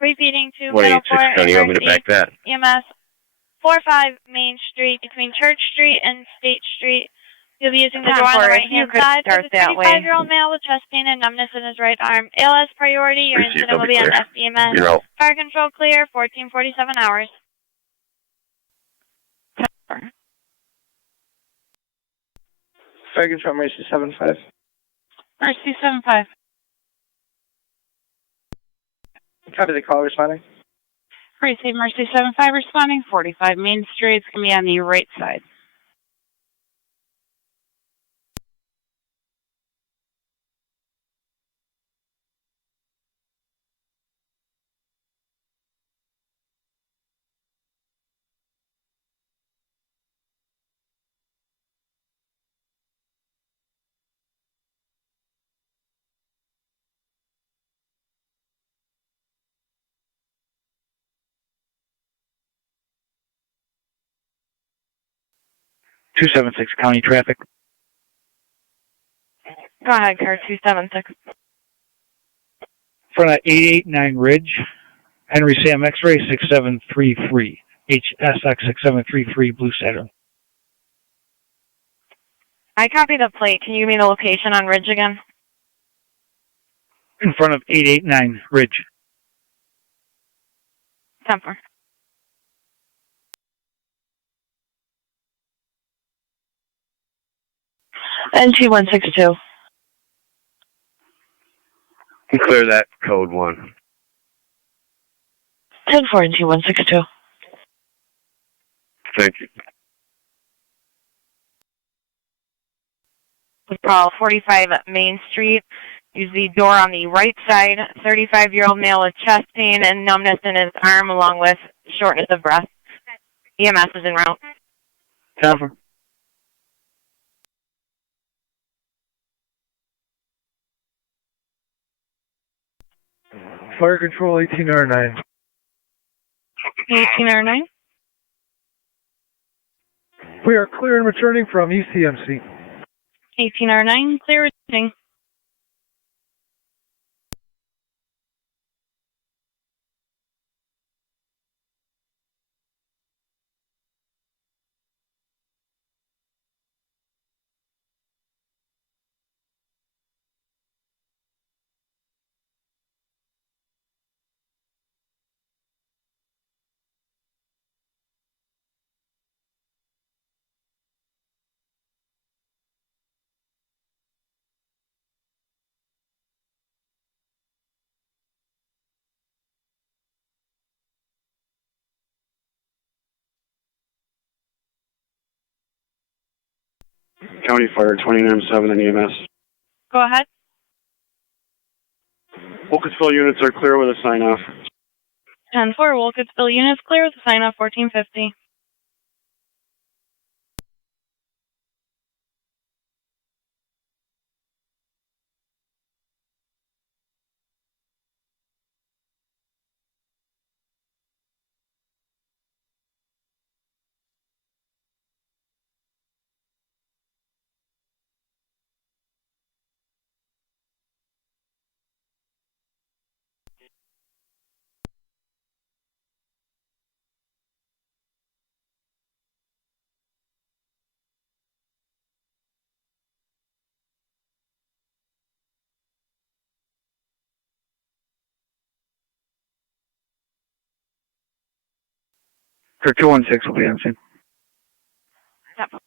Repeating to Middleport Emergency EMS. 45 Main Street between Church Street and State Street. You'll be using the door on the right-hand side for the 35-year-old male with chest pain and numbness in his right arm. ALS priority, your incident will be on FDMS. Fire control clear, 1447 hours. Fire control, Mercy 75. Mercy 75. Copy the call, responding. Receive Mercy 75 responding, 45 Main Street. It's going to be on the right side. 276 County Traffic. Go ahead, car 276. Front of 889 Ridge, Henry Sam X-ray 6733, HSX 6733, Blue Saturn. I copy the plate. Can you give me the location on Ridge again? In front of 889 Ridge. 10-4. NT162. Clear that, code 1. 10-4 NT162. Thank you. Patrol 45 Main Street. Use the door on the right side. 35-year-old male with chest pain and numbness in his arm along with shortness of breath. EMS is en route. Cover. Fire Control 18R9. 18R9. We are clear and returning from ECMC. 18R9, clear returning. County Fire 29-7 and EMS. Go ahead. Wilkesville units are clear with a sign off. 10-4, Wilkesville units clear with a sign off 1450. For 216 will be on scene. Yep.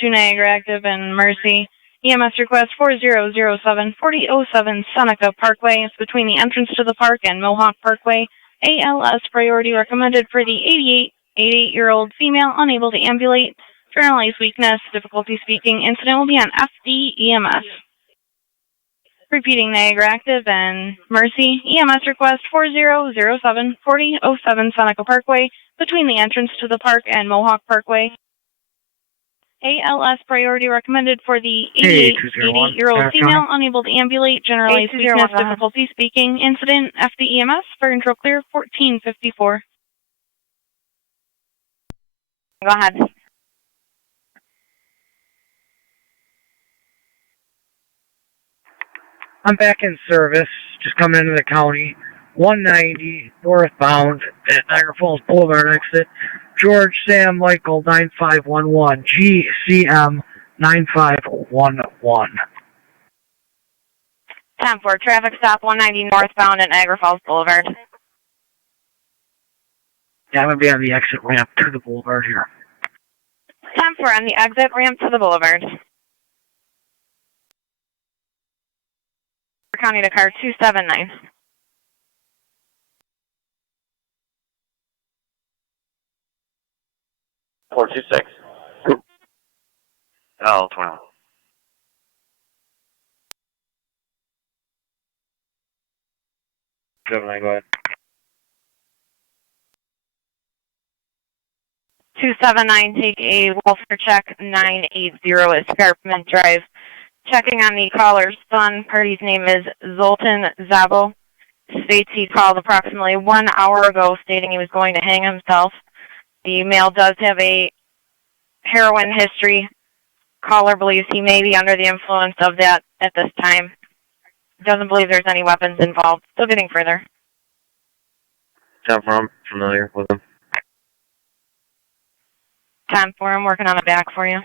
To Niagara active and Mercy. EMS request 4007 4007 Seneca Parkway. It's between the entrance to the park and Mohawk Parkway. ALS priority recommended for the 88-year-old female unable to ambulate. Generalized weakness, difficulty speaking. Incident will be on FD EMS. Repeating, Niagara Active and Mercy. EMS request 4007-4007 Seneca Parkway between the entrance to the park and Mohawk Parkway. ALS priority recommended for the 88-year-old female unable to ambulate, generalized weakness, difficulty speaking. Incident, FD EMS, fire control clear, 1454. Go ahead. I'm back in service, just coming into the county. 190 northbound at Niagara Falls Boulevard exit. George Sam Michael 9511, GCM 9511. 10-4, traffic stop 190 northbound at Niagara Falls Boulevard. Yeah, I'm going to be on the exit ramp to the boulevard here. 10-4 on the exit ramp to the boulevard. County to car 279. Four 26. L21. Gemini, go ahead. 279, take a welfare check 980 at Scarpment Drive. Checking on the caller's son. Party's name is Zoltan Zabo. States he called approximately 1 hour ago stating he was going to hang himself. The male does have a heroin history. Caller believes he may be under the influence of that at this time. Doesn't believe there's any weapons involved. Still getting further. I'm familiar with him. 10-4, I'm working on it back for you.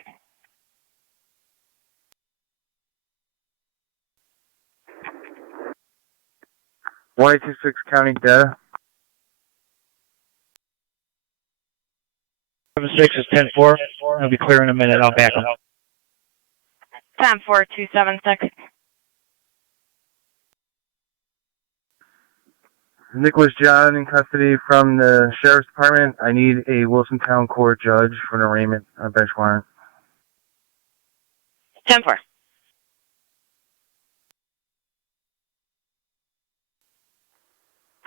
Y26 County data. 76 is 10-4. I'll be clear in a minute. I'll back him. 10-4, 276. Nicholas John in custody from the Sheriff's Department. I need a Wilson Town Court judge for an arraignment on a bench warrant. 10-4.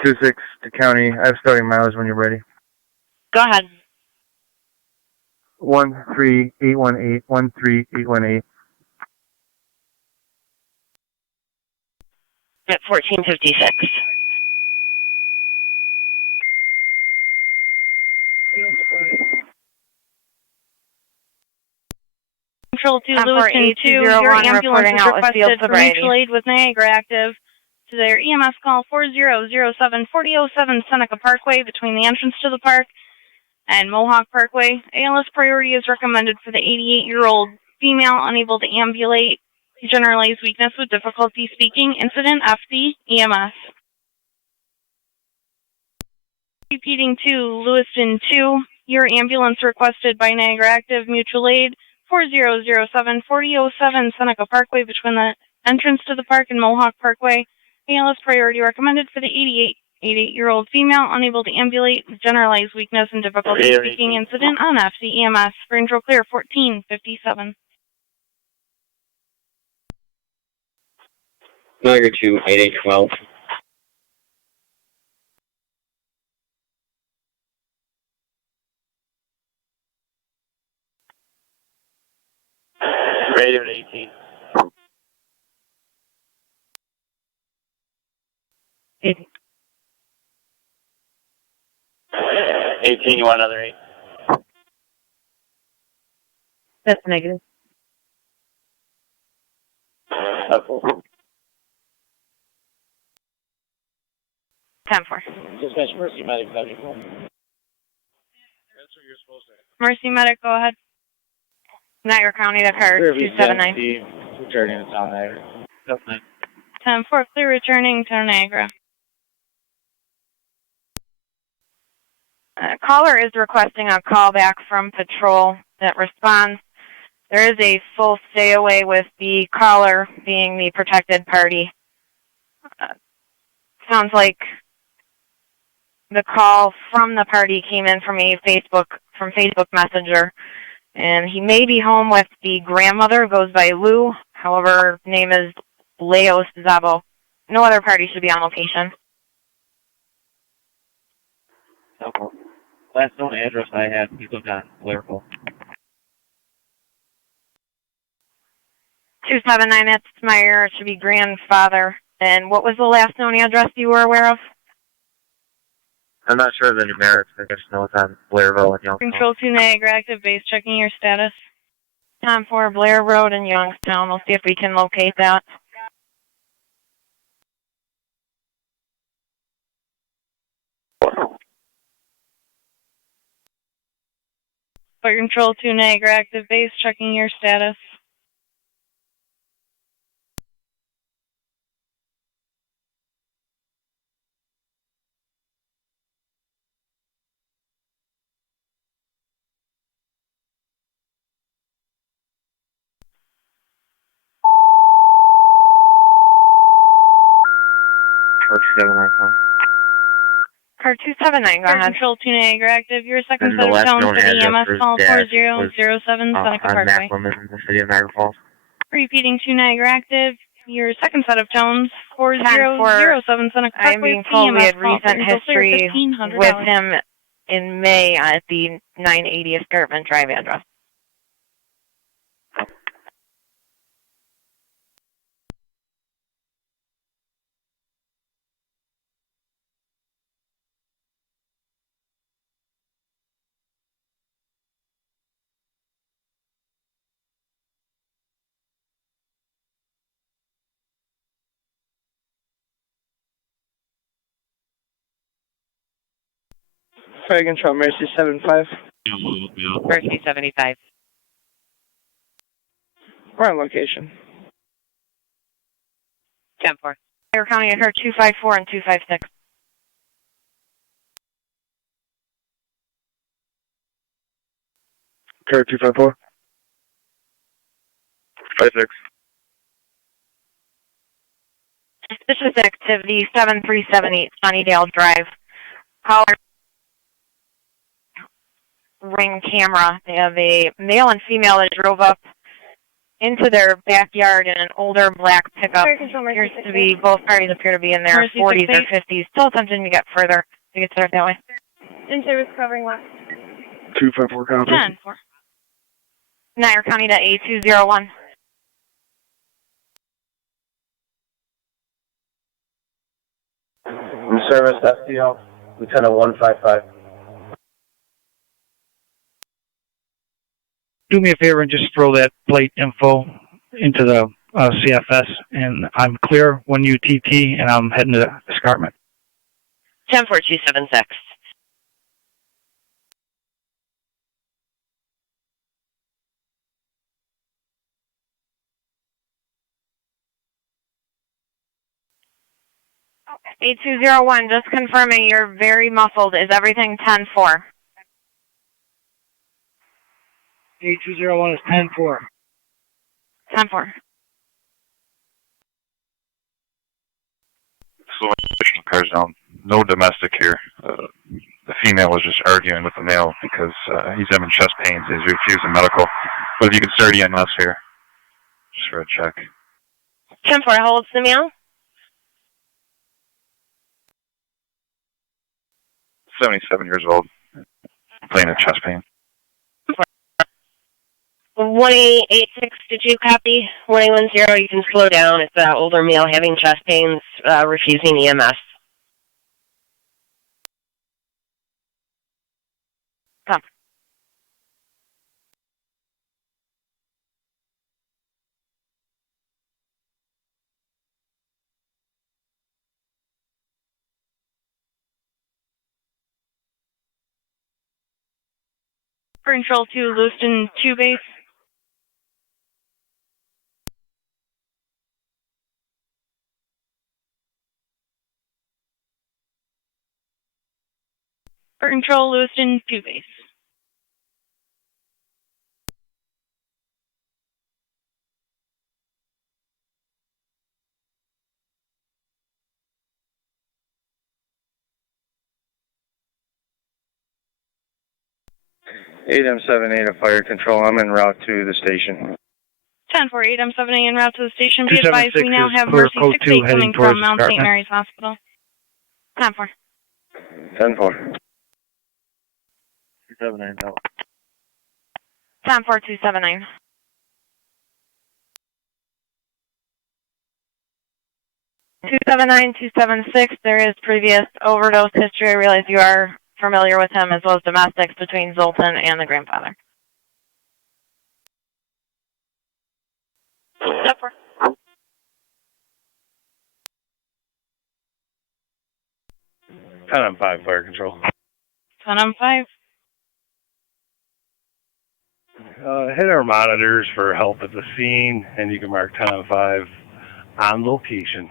Two six to county. I have starting miles when you're ready. Go ahead. 13818. 13818. At 1456. Control to Lewiston 2, your ambulance is requested for mutual aid with Niagara Active to their EMS call 4007-4007 Seneca Parkway between the entrance to the park and Mohawk Parkway. ALS priority is recommended for the 88-year-old female unable to ambulate, generalized weakness with difficulty speaking. Incident, FD, EMS. Repeating to Lewiston 2, your ambulance requested by Niagara Active mutual aid 4007-4007 Seneca Parkway between the entrance to the park and Mohawk Parkway. ALS priority recommended for the 88-year-old female unable to ambulate, generalized weakness and difficulty speaking. Incident on FD EMS. For intro clear 1457. Niagara 2, 8812. Radio to 18. 18, you want another 8? That's negative. Helpful. 10-4. Dispatch Mercy Medic, that's what you're supposed to. Mercy Medic, go ahead. Niagara County to car 279. Returning to Town Niagara. 10-4, clear returning to Niagara. Caller is requesting a call back from patrol that responds. There is a full stay away with the caller being the protected party. Sounds like the call from the party came in from Facebook Messenger. And he may be home with the grandmother, goes by Lou. However, name is Leos Zabo. No other party should be on location. Okay. Last known address I had, people got Blairville. 279, that's Meyer. It should be grandfather. And what was the last known address you were aware of? I'm not sure of the numerics. I just know it's on Blairville and Youngstown. Control 2 Niagara, active base, checking your status. Time for Blair Road in Youngstown. We'll see if we can locate that. Fire Control 2 Niagara, active base, checking your status. Car 279. Car 279, go Fire ahead. Control 2 Niagara, active. Your second And set the of last tones known for the address EMS for his call dad 4007 was Seneca on Parkway. Macklem in the city of Niagara Falls. Repeating 2 Niagara, active. Your second set of tones 4007 Seneca I'm Parkway. being told we had EMS call recent for history $1,500. with him in May at the 980 Escarpment Drive address. Fire Control, Mercy 75. Mercy 75. We're on location. 10-4. Niagara County, I heard 254 and 256. Car 254. 56. Suspicious activity, 7378 Sunnydale Drive. Caller ring camera. They have a male and female that drove up into their backyard in an older black pickup. Appears to be, both parties appear to be in their 40s or 50s. Still attempting to get further. You can start that way. In-service covering left. 254 copy. 10-4. Niagara County to A201. In service, FCL, Lieutenant 155. Do me a favor and just throw that plate info into the CFS, and I'm clear when you TT, and I'm heading to the escarpment. 10276. A201, just confirming you're very muffled. Is everything 10-4? A201 is 10-4. 10-4. So cars down. No domestic here. The female was just arguing with the male because he's having chest pains. He's refusing medical. But if you could start EMS here, just for a check. 10-4 holds the male. 77 years old. Playing a chest pain. 1886, did you copy? 1810, you can slow down. It's an older male having chest pains, refusing EMS. Come. Control 2, Lewiston 2 base. Control Lewiston 2 base. 8M78 of fire control. I'm en route to the station. 10-4, 8M78 en route to the station. Be 276 advised, we now is have clear Mercy code 2 6-8 heading coming towards from Mount St. escarpment. Mary's Hospital. 10-4. 10-4. 279 out. 10-4, 279. Two 276. There is previous overdose history. I realize you are familiar with him, as well as domestics between Zoltan and the grandfather. 10-4. 10-5 fire control. 10-5. Hit our monitors for help at the scene, and you can mark 10-5 on location.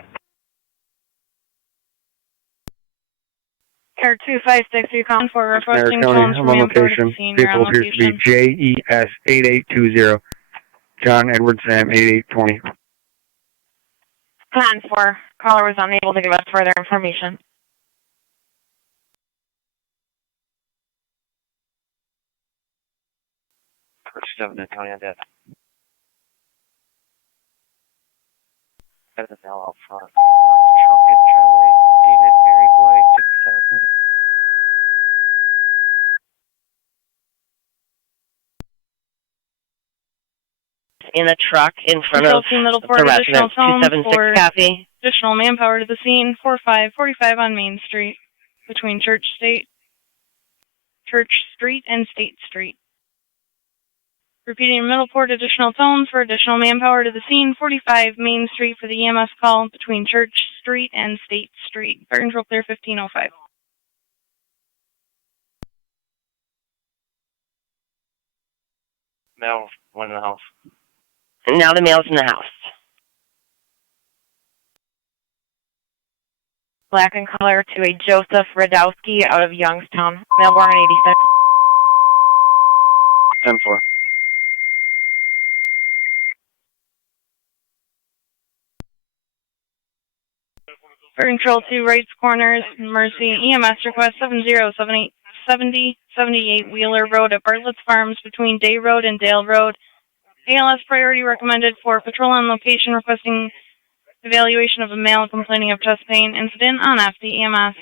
Air 256, are you calling for requesting County, tones I'm from on manpower to the location. scene? You're on Vehicle appears to be location. JES8820. John Edward Sam 8820. 10-4. Caller was unable to give us further information. County on death. That's a now out front. Truck in driveway. David, Mary Boy, 5730. In a truck in front Control of 2 Middleport, the additional residence. tones 276 for copy. additional manpower to the scene. 4545 on Main Street, between Church Street and State Street. Repeating Middleport, additional tones for additional manpower to the scene. 45 Main Street for the EMS call between Church Street and State Street. Fire control clear 1505. Male, one in the house. And now the male's in the house. Black in color to a Joseph Radowski out of Youngstown. Male born in 86. 10-4. Fire control 2 Rights Corners, Mercy, EMS request 7078 Wheeler Road at Bartlett's Farms between Day Road and Dale Road. ALS priority recommended for patrol on location requesting evaluation of a male complaining of chest pain. Incident on FD EMS.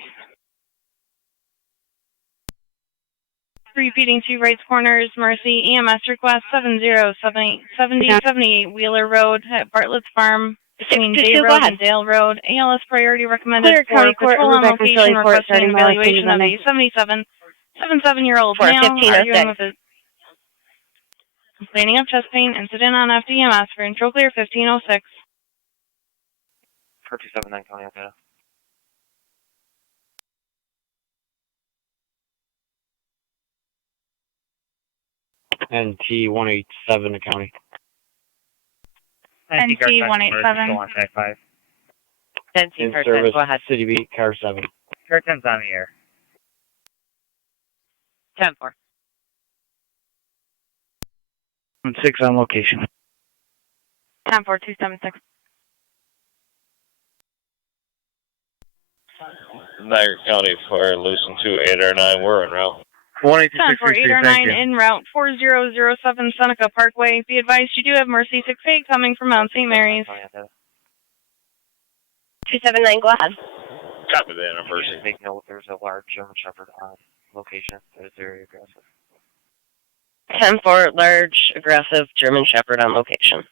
Repeating 2 Rights Corners, Mercy, EMS request 7078 Wheeler Road at Bartlett's Farm between Day Road and Dale Road. ALS priority recommended for patrol on location requesting evaluation of a 77-year-old male arguing with a complaining of chest pain. Incident on FDMS for intro clear 1506. 429 County on data. NT 187 County. NT 187. Go on tag 5. In service, go ahead. City Beat, Car 7. Car 10's on the air. 10-4. 6 on location. 10-4, 276. Niagara County Fire, Lewiston 2-809, we're en route. 10-4-809 en route 4007 Seneca Parkway. Be advised you do have Mercy 6-8 coming from Mount St. Mary's. 279, go ahead. Copy that, anniversary. Make note there's a large German Shepherd on location that is very aggressive. 10-4, large, aggressive German Shepherd on location.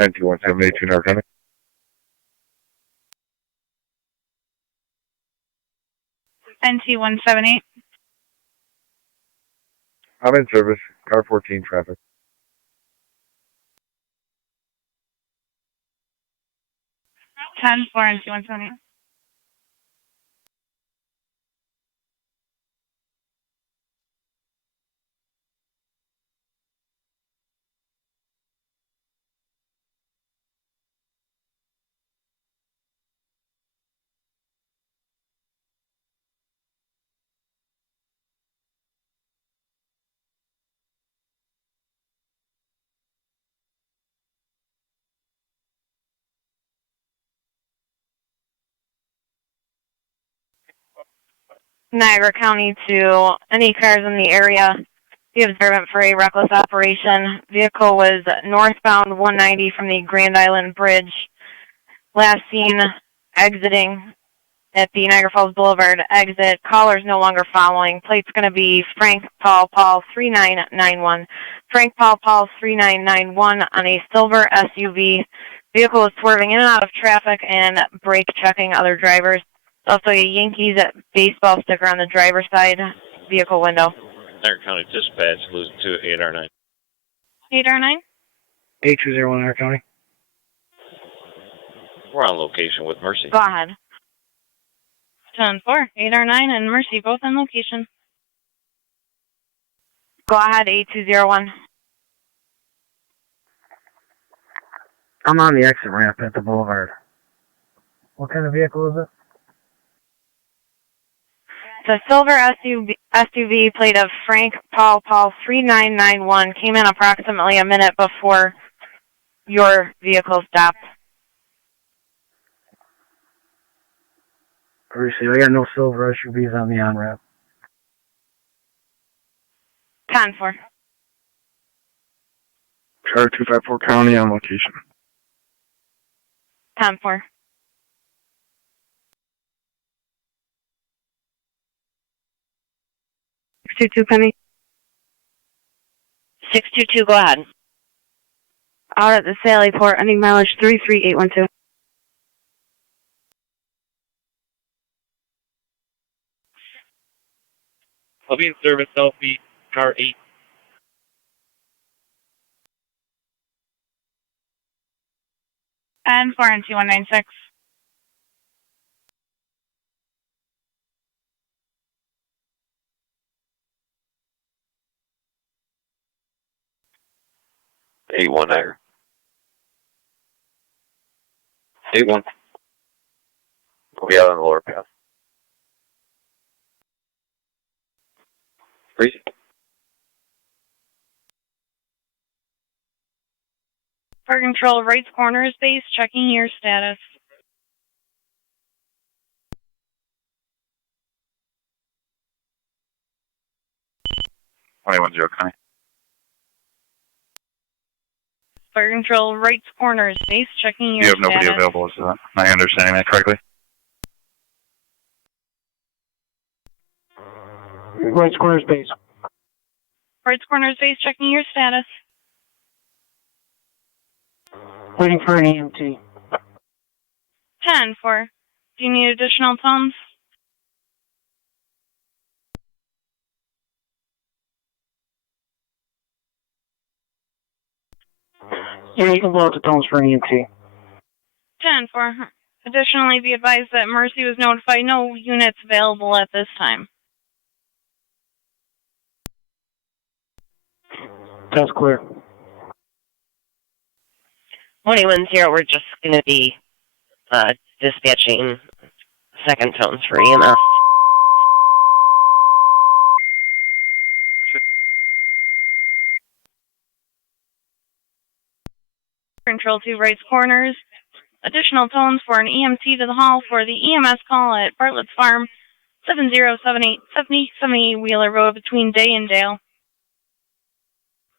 NT 178 Niagara County. NT 178. I'm in service. Car 14 traffic. 10-4 NT 178. Niagara County to any cars in the area. The observant for a reckless operation. Vehicle was northbound 190 from the Grand Island Bridge. Last seen exiting at the Niagara Falls Boulevard exit. Caller's no longer following. Plate's going to be Frank Paul 3991. Frank Paul 3991 on a silver SUV. Vehicle is swerving in and out of traffic and brake checking other drivers. Also a Yankees baseball sticker on the driver's side vehicle window. Niagara County Dispatch, losing to 8R9. 8R9? 820 Niagara County. We're on location with Mercy. Go ahead. 10-4, 8R9 and Mercy, both on location. Go ahead, 8201. I'm on the exit ramp at the boulevard. What kind of vehicle is it? It's a silver SUV plate of Frank Paul 3991. Came in approximately a minute before your vehicle stopped. Obviously, I got no silver SUVs on the on-ramp. 10-4. Car 254 County on location. 10-4. Penny. 622, go ahead. Out at the Sally Port, ending mileage 33812. I'll be in service, Selfie, car 8. And 4 and 2196. Eight one there. 8-1. We'll be out on the lower path. Freeze. Fire control, right corner base, checking your status. County. Fire control, right corner base, checking your You have status. nobody available, is that? Am I understanding that correctly? Right corner base. Right corner base, checking your status. Waiting for an EMT. 10-4. Do you need additional tones? Yeah, you can blow out the tones for an EMT. 10-4. Additionally, be advised that Mercy was notified no units available at this time. That's clear. 21-0, we're just going to be dispatching second tones for EMS. Control 2 right corners. Additional tones for an EMT to the hall for the EMS call at Bartlett's Farm, 7078 Wheeler Road between Day and Dale.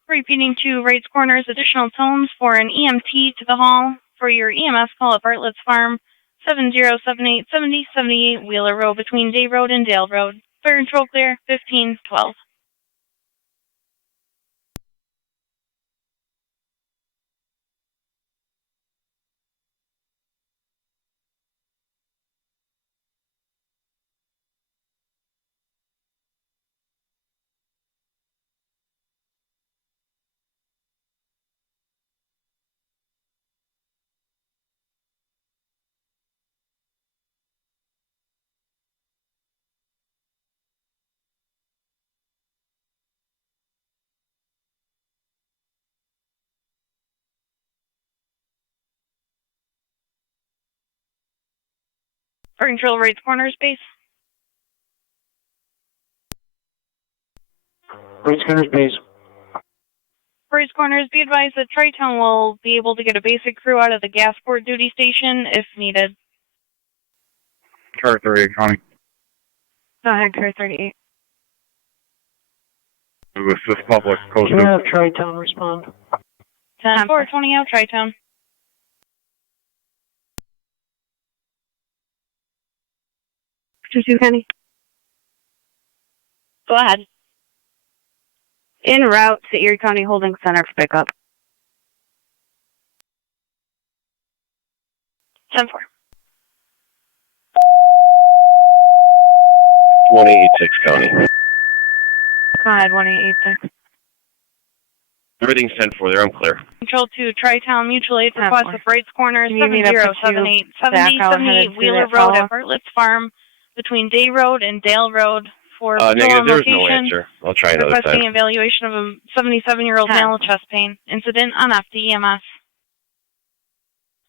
Repeating 2 right corners, additional tones for an EMT to the hall for your EMS call at Bartlett's Farm, 7078 Wheeler Road between Day Road and Dale Road. Fire control clear, 1512. Fire control right corners base. Right corner base. Right corners, be advised that Tri-Town will be able to get a basic crew out of the Gasport duty station if needed. Car 38 County. Go ahead, Car 38. Assist public, code 2. have Tri-Town respond. 10-4, 20 out, Tri-Town. Two County. Go ahead. En route to Erie County Holding Center for pickup. 10-4. 1886 County. Go ahead, 1886. Everything's 10-4 there. I'm clear. Control 2, Tri-Town Mutual Aid request with Wrights Corners, You need me to put you 7078, back out headed 7078 to Wheeler that Road follow-up? at Bartlett's Farm between Day Road and Dale Road for Negative. There's no location. answer. I'll try another Requesting time. evaluation of a 77-year-old male with chest pain. Incident on FD EMS.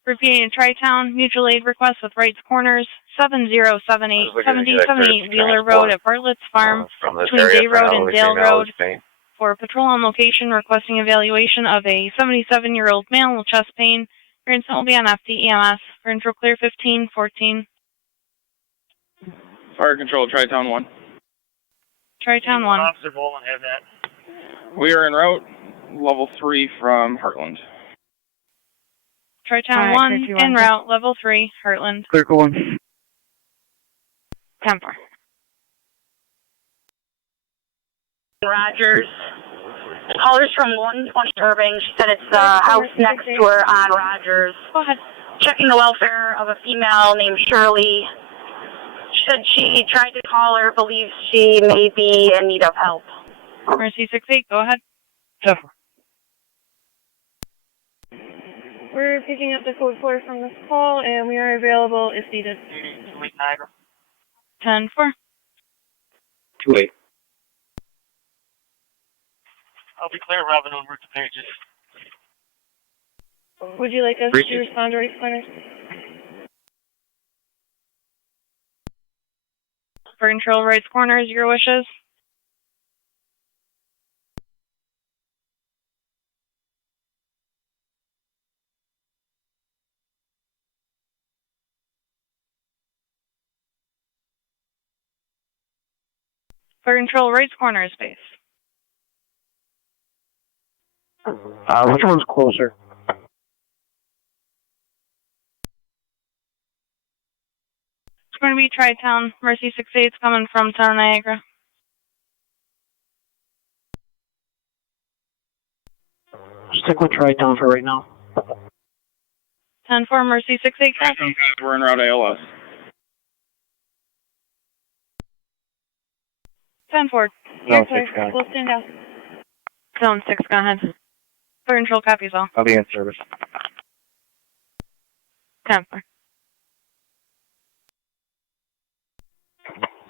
Repeating Tri-Town Mutual Aid request with Wrights Corners, 7078, 7078 Wheeler Road at Bartlett's Farm between Day Road and Dale Road for patrol on location requesting evaluation of a 77-year-old male with chest pain. Your incident will be on FD EMS. For intro clear 1514. Fire control, Tri-Town 1. Tri-Town 1. Officer Bowman have that. We are en route, level 3 from Heartland. Tri-Town All right, 1, Clear en 2-1. route, level 3, Heartland. Clear 1. 10-4. Rogers. Callers from 120 Irving. She said it's the house next to her on Rogers. Go ahead. Checking the welfare of a female named Shirley. Should she try to call her, believes she may be in need of help. Mercy 68, go ahead. 10-4. We're picking up the code 4 from this call, and we are available if needed. 10-4. 2-8. I'll be clear, Robin, on route to pages. Would you like us to respond to Wrights Corners? For control Wrights Corners, your wishes? For control Wrights Corners, base. Which one's closer? It's going to be Tri-Town. Mercy 68's coming from town Niagara. Stick with Tri-Town for right now. 10-4, Mercy 68, cross. We're en route ALS. 10-4. Zone 6, go ahead. We'll stand out. Zone 6, go ahead. For control, copies all. I'll be in service. 10-4.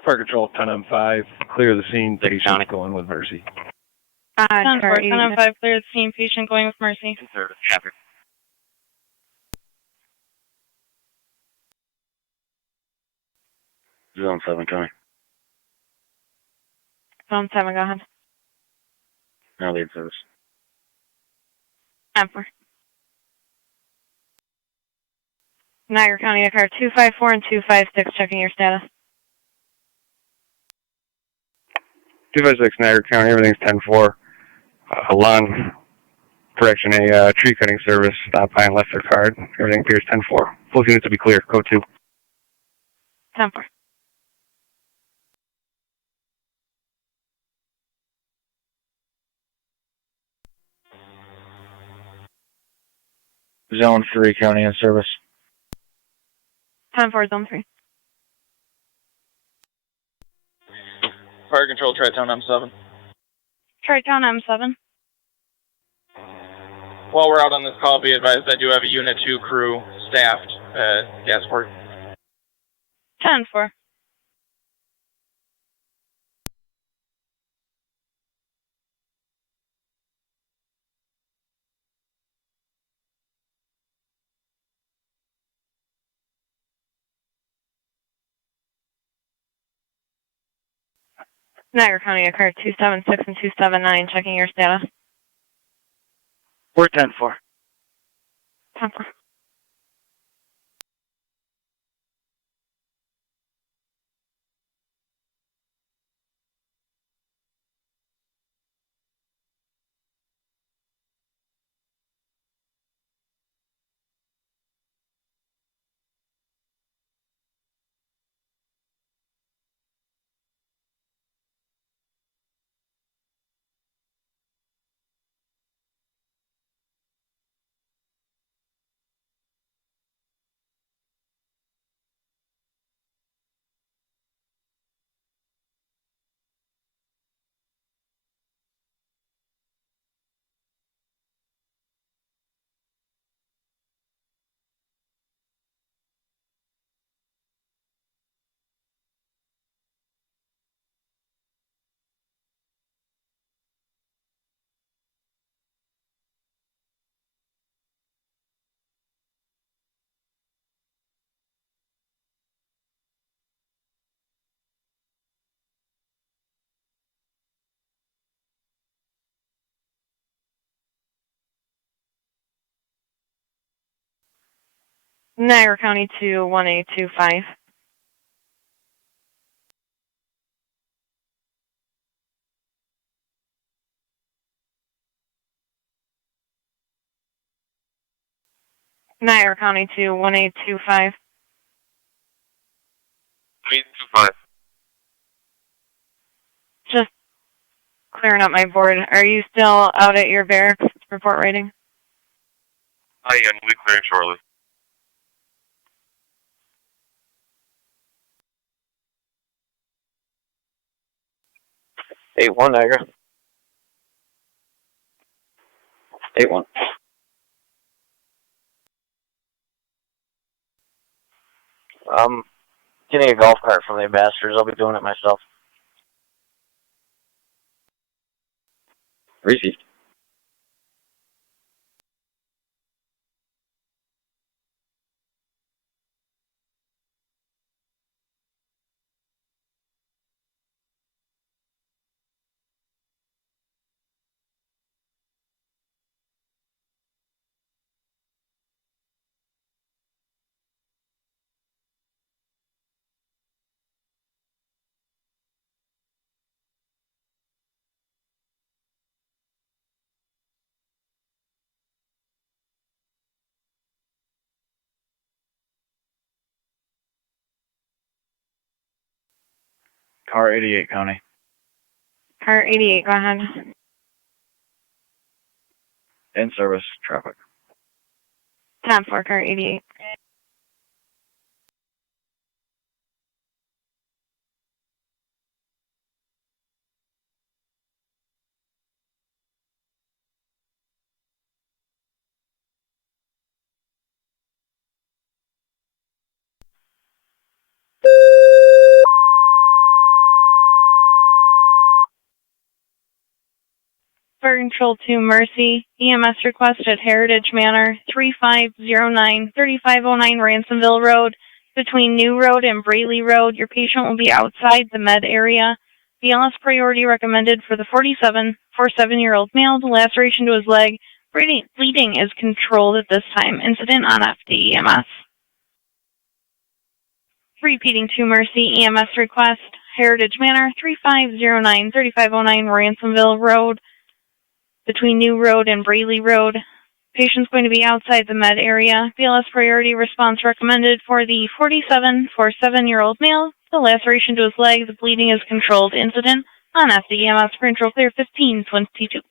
Fire control 10-5. Clear the scene. Patient going with Mercy. 10-4, Car 10-5, clear the scene, patient going with Mercy. Service. Chapter. Zone 7 coming. Zone 7, go ahead. Now lead service. 10-4. Niagara County, car 254 and 256, checking your status. 256 Niagara County, everything's 10-4. Lawn correction, a tree cutting service stopped by and left their card. Everything appears 10-4. Both units will be clear. Code 2. 10-4. Zone 3 County in service. 10-4, Zone 3. Fire control, Tri-Town M7. Tri-Town M7. While we're out on this call, be advised I do have a Unit 2 crew staffed at Gasport. 10-4. Niagara County, car 276 and 279, checking your status. We're 10-4. 10-4. Niagara County to 1825. Niagara County to 1825. 825. Just clearing up my board. Are you still out at your barracks? Report writing. I am. We'll be clearing shortly. Eight one Niagara. 8-1. Getting a golf cart from the ambassadors. I'll be doing it myself. Received. Car 88 County. Car 88, go ahead. In service. Traffic. 10-4, car 88. Fire Control to Mercy. EMS request at Heritage Manor, 3509-3509 Ransomville Road. Between New Road and Braley Road, your patient will be outside the med area. BLS priority recommended for the 47-year-old male. The laceration to his leg. Bleeding is controlled at this time. Incident on FD EMS. Repeating to Mercy, EMS request, Heritage Manor, 3509-3509 Ransomville Road. Between New Road and Braley Road. Patient's going to be outside the med area. BLS priority response recommended for the 47-year-old male. The laceration to his leg. The bleeding is controlled. Incident on FDEMS. Control clear 1522.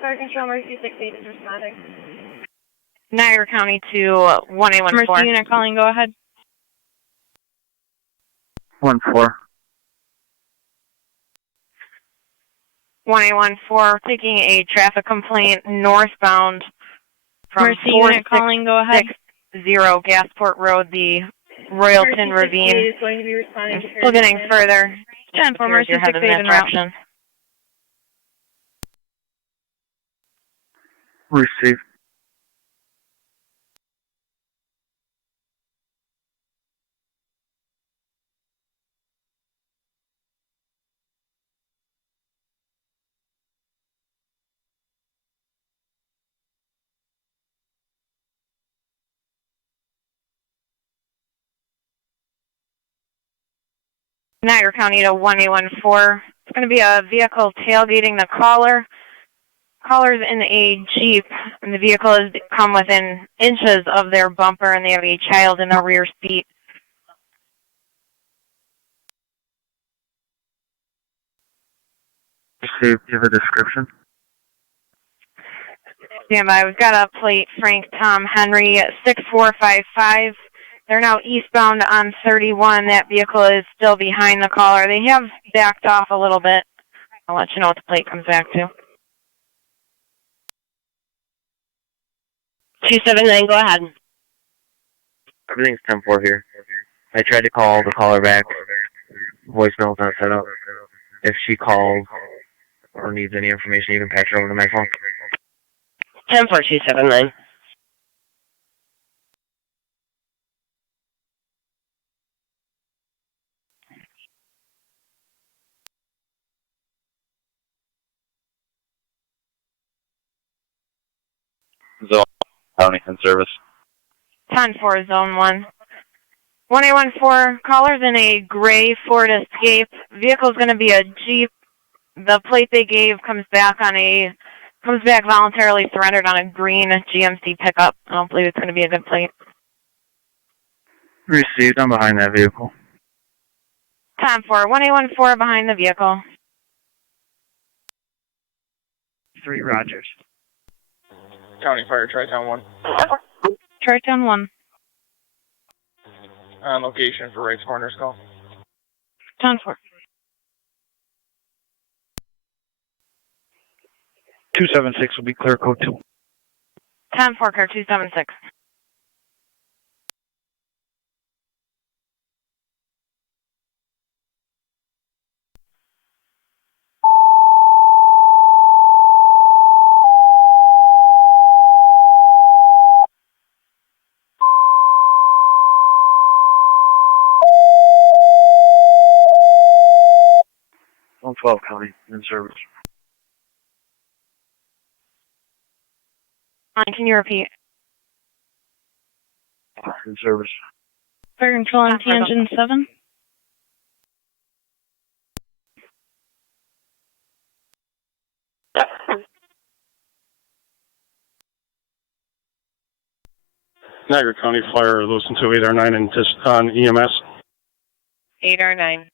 Fire Control Mercy 68 is responding. Niagara County to 1814. Mercy unit calling, go ahead. 1-4. 1814, taking a traffic complaint northbound from Mercy unit calling, go ahead. 460 Gasport Road, the Royalton Ravine. Is going to be responding to Still getting further. 10-4, Mercy You're headed in that 68 en route. direction. Received. Niagara County to 1814. It's going to be a vehicle tailgating the caller. Caller's in a Jeep, and the vehicle has come within inches of their bumper, and they have a child in the rear seat. Received. Give a description. Stand by. We've got a plate, Frank Tom Henry, 6455. They're now eastbound on 31. That vehicle is still behind the caller. They have backed off a little bit. I'll let you know what the plate comes back to. 279, go ahead. Everything's 10-4 here. I tried to call the caller back. Voicemail's not set up. If she calls or needs any information, you can patch her over to my phone. 10279. Zone County in service. 10-4, Zone 1. 1814, caller's in a gray Ford Escape. Vehicle's going to be a Jeep. The plate they gave comes back voluntarily surrendered on a green GMC pickup. I don't believe it's going to be a good plate. Received. I'm behind that vehicle. 10-4, 1814 behind the vehicle. 3 Rogers. County Fire, Tri-Town 1. Tri-Town 1. On location for Wright's Corners call. 10-4. 276 will be clear code 2. 10-4, car 276. Zone 12 County in service. Can you repeat? In service. Fire control on tangent 7. Niagara County Fire, Lewiston 28R9 and just on EMS. 8R9.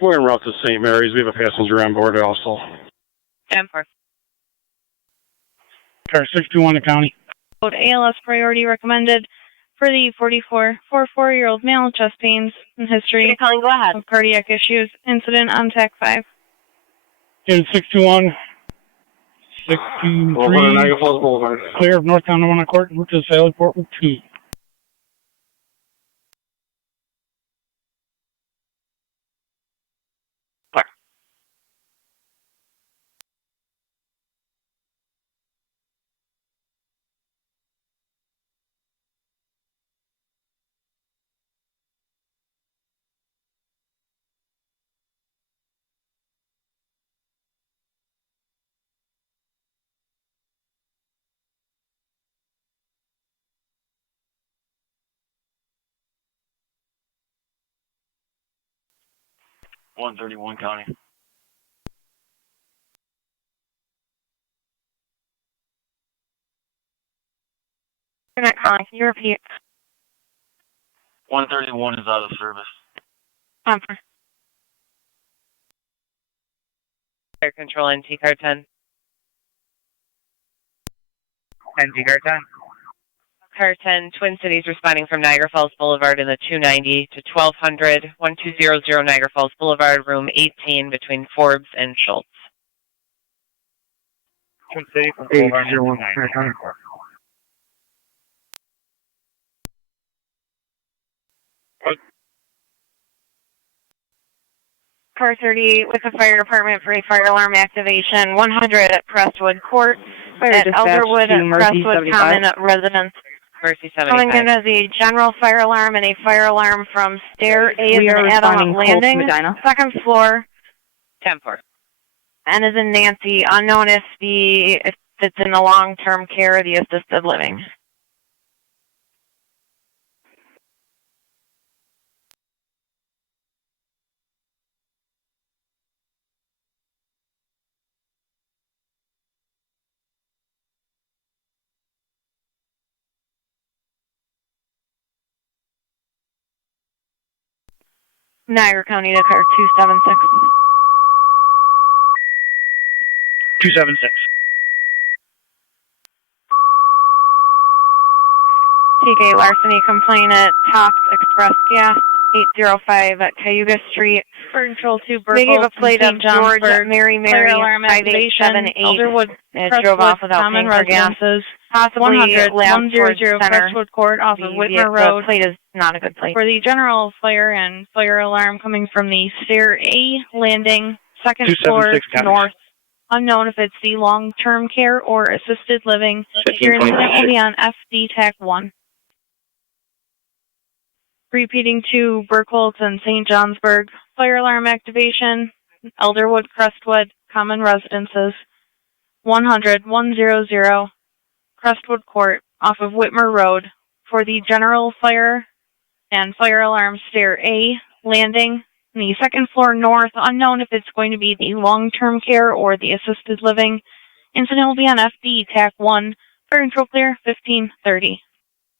We're en route to St. Mary's. We have a passenger on board also. 10-4. Car 621 to county. ALS priority recommended for the 44-year-old male, chest pains and history Go ahead. of cardiac issues. Incident on TAC 5. 621. 623. Niagara Falls Boulevard. Clear of North Tonawanda Court, route to Sally Port with 2. .131 County. You're not calling. Can you repeat? 131 is out of service. 10-4. Fire control NT car 10. NT car 10. Car 10, Twin Cities responding from Niagara Falls Boulevard in the 290 to 1200, 1200 Niagara Falls Boulevard, room 18 between Forbes and Schultz. Twin Cities Boulevard. 801. Car 30 with the fire department for a fire alarm activation. 100 at Crestwood Court. At Elderwood at Crestwood Common Residence. Mercy 75. Calling in as a general fire alarm and a fire alarm from stair A is in Adam Landing, second floor. 10-4. N is in Nancy. Unknown if it's in the long-term care or the assisted living. Niagara County to car 276. 276. Take a larceny complainant, Tops Express Gas, 805 at Cayuga Street. Fire control 2 They gave a Burkle, plate of George Mary fire alarm activation, 5878. Elderwood, And it drove off Crestwood, without Common paying for gas. Residences, Possibly 100, lab towards 100 center. Crestwood Court off of Whitmer Road. The plate is not a good plate. For the general fire and fire alarm coming from the stair A landing, second floor north. Unknown if it's the long-term care or assisted living. Your incident will be on FD TAC 1. Repeating to Burkholtz and St. Johnsburg. Fire alarm activation, Elderwood, Crestwood, Common Residences. 100 Crestwood Court off of Whitmer Road for the general fire and fire alarm stair A landing on the second floor north. Unknown if it's going to be the long-term care or the assisted living. Incident will be on FD TAC 1. Fire control clear 1530.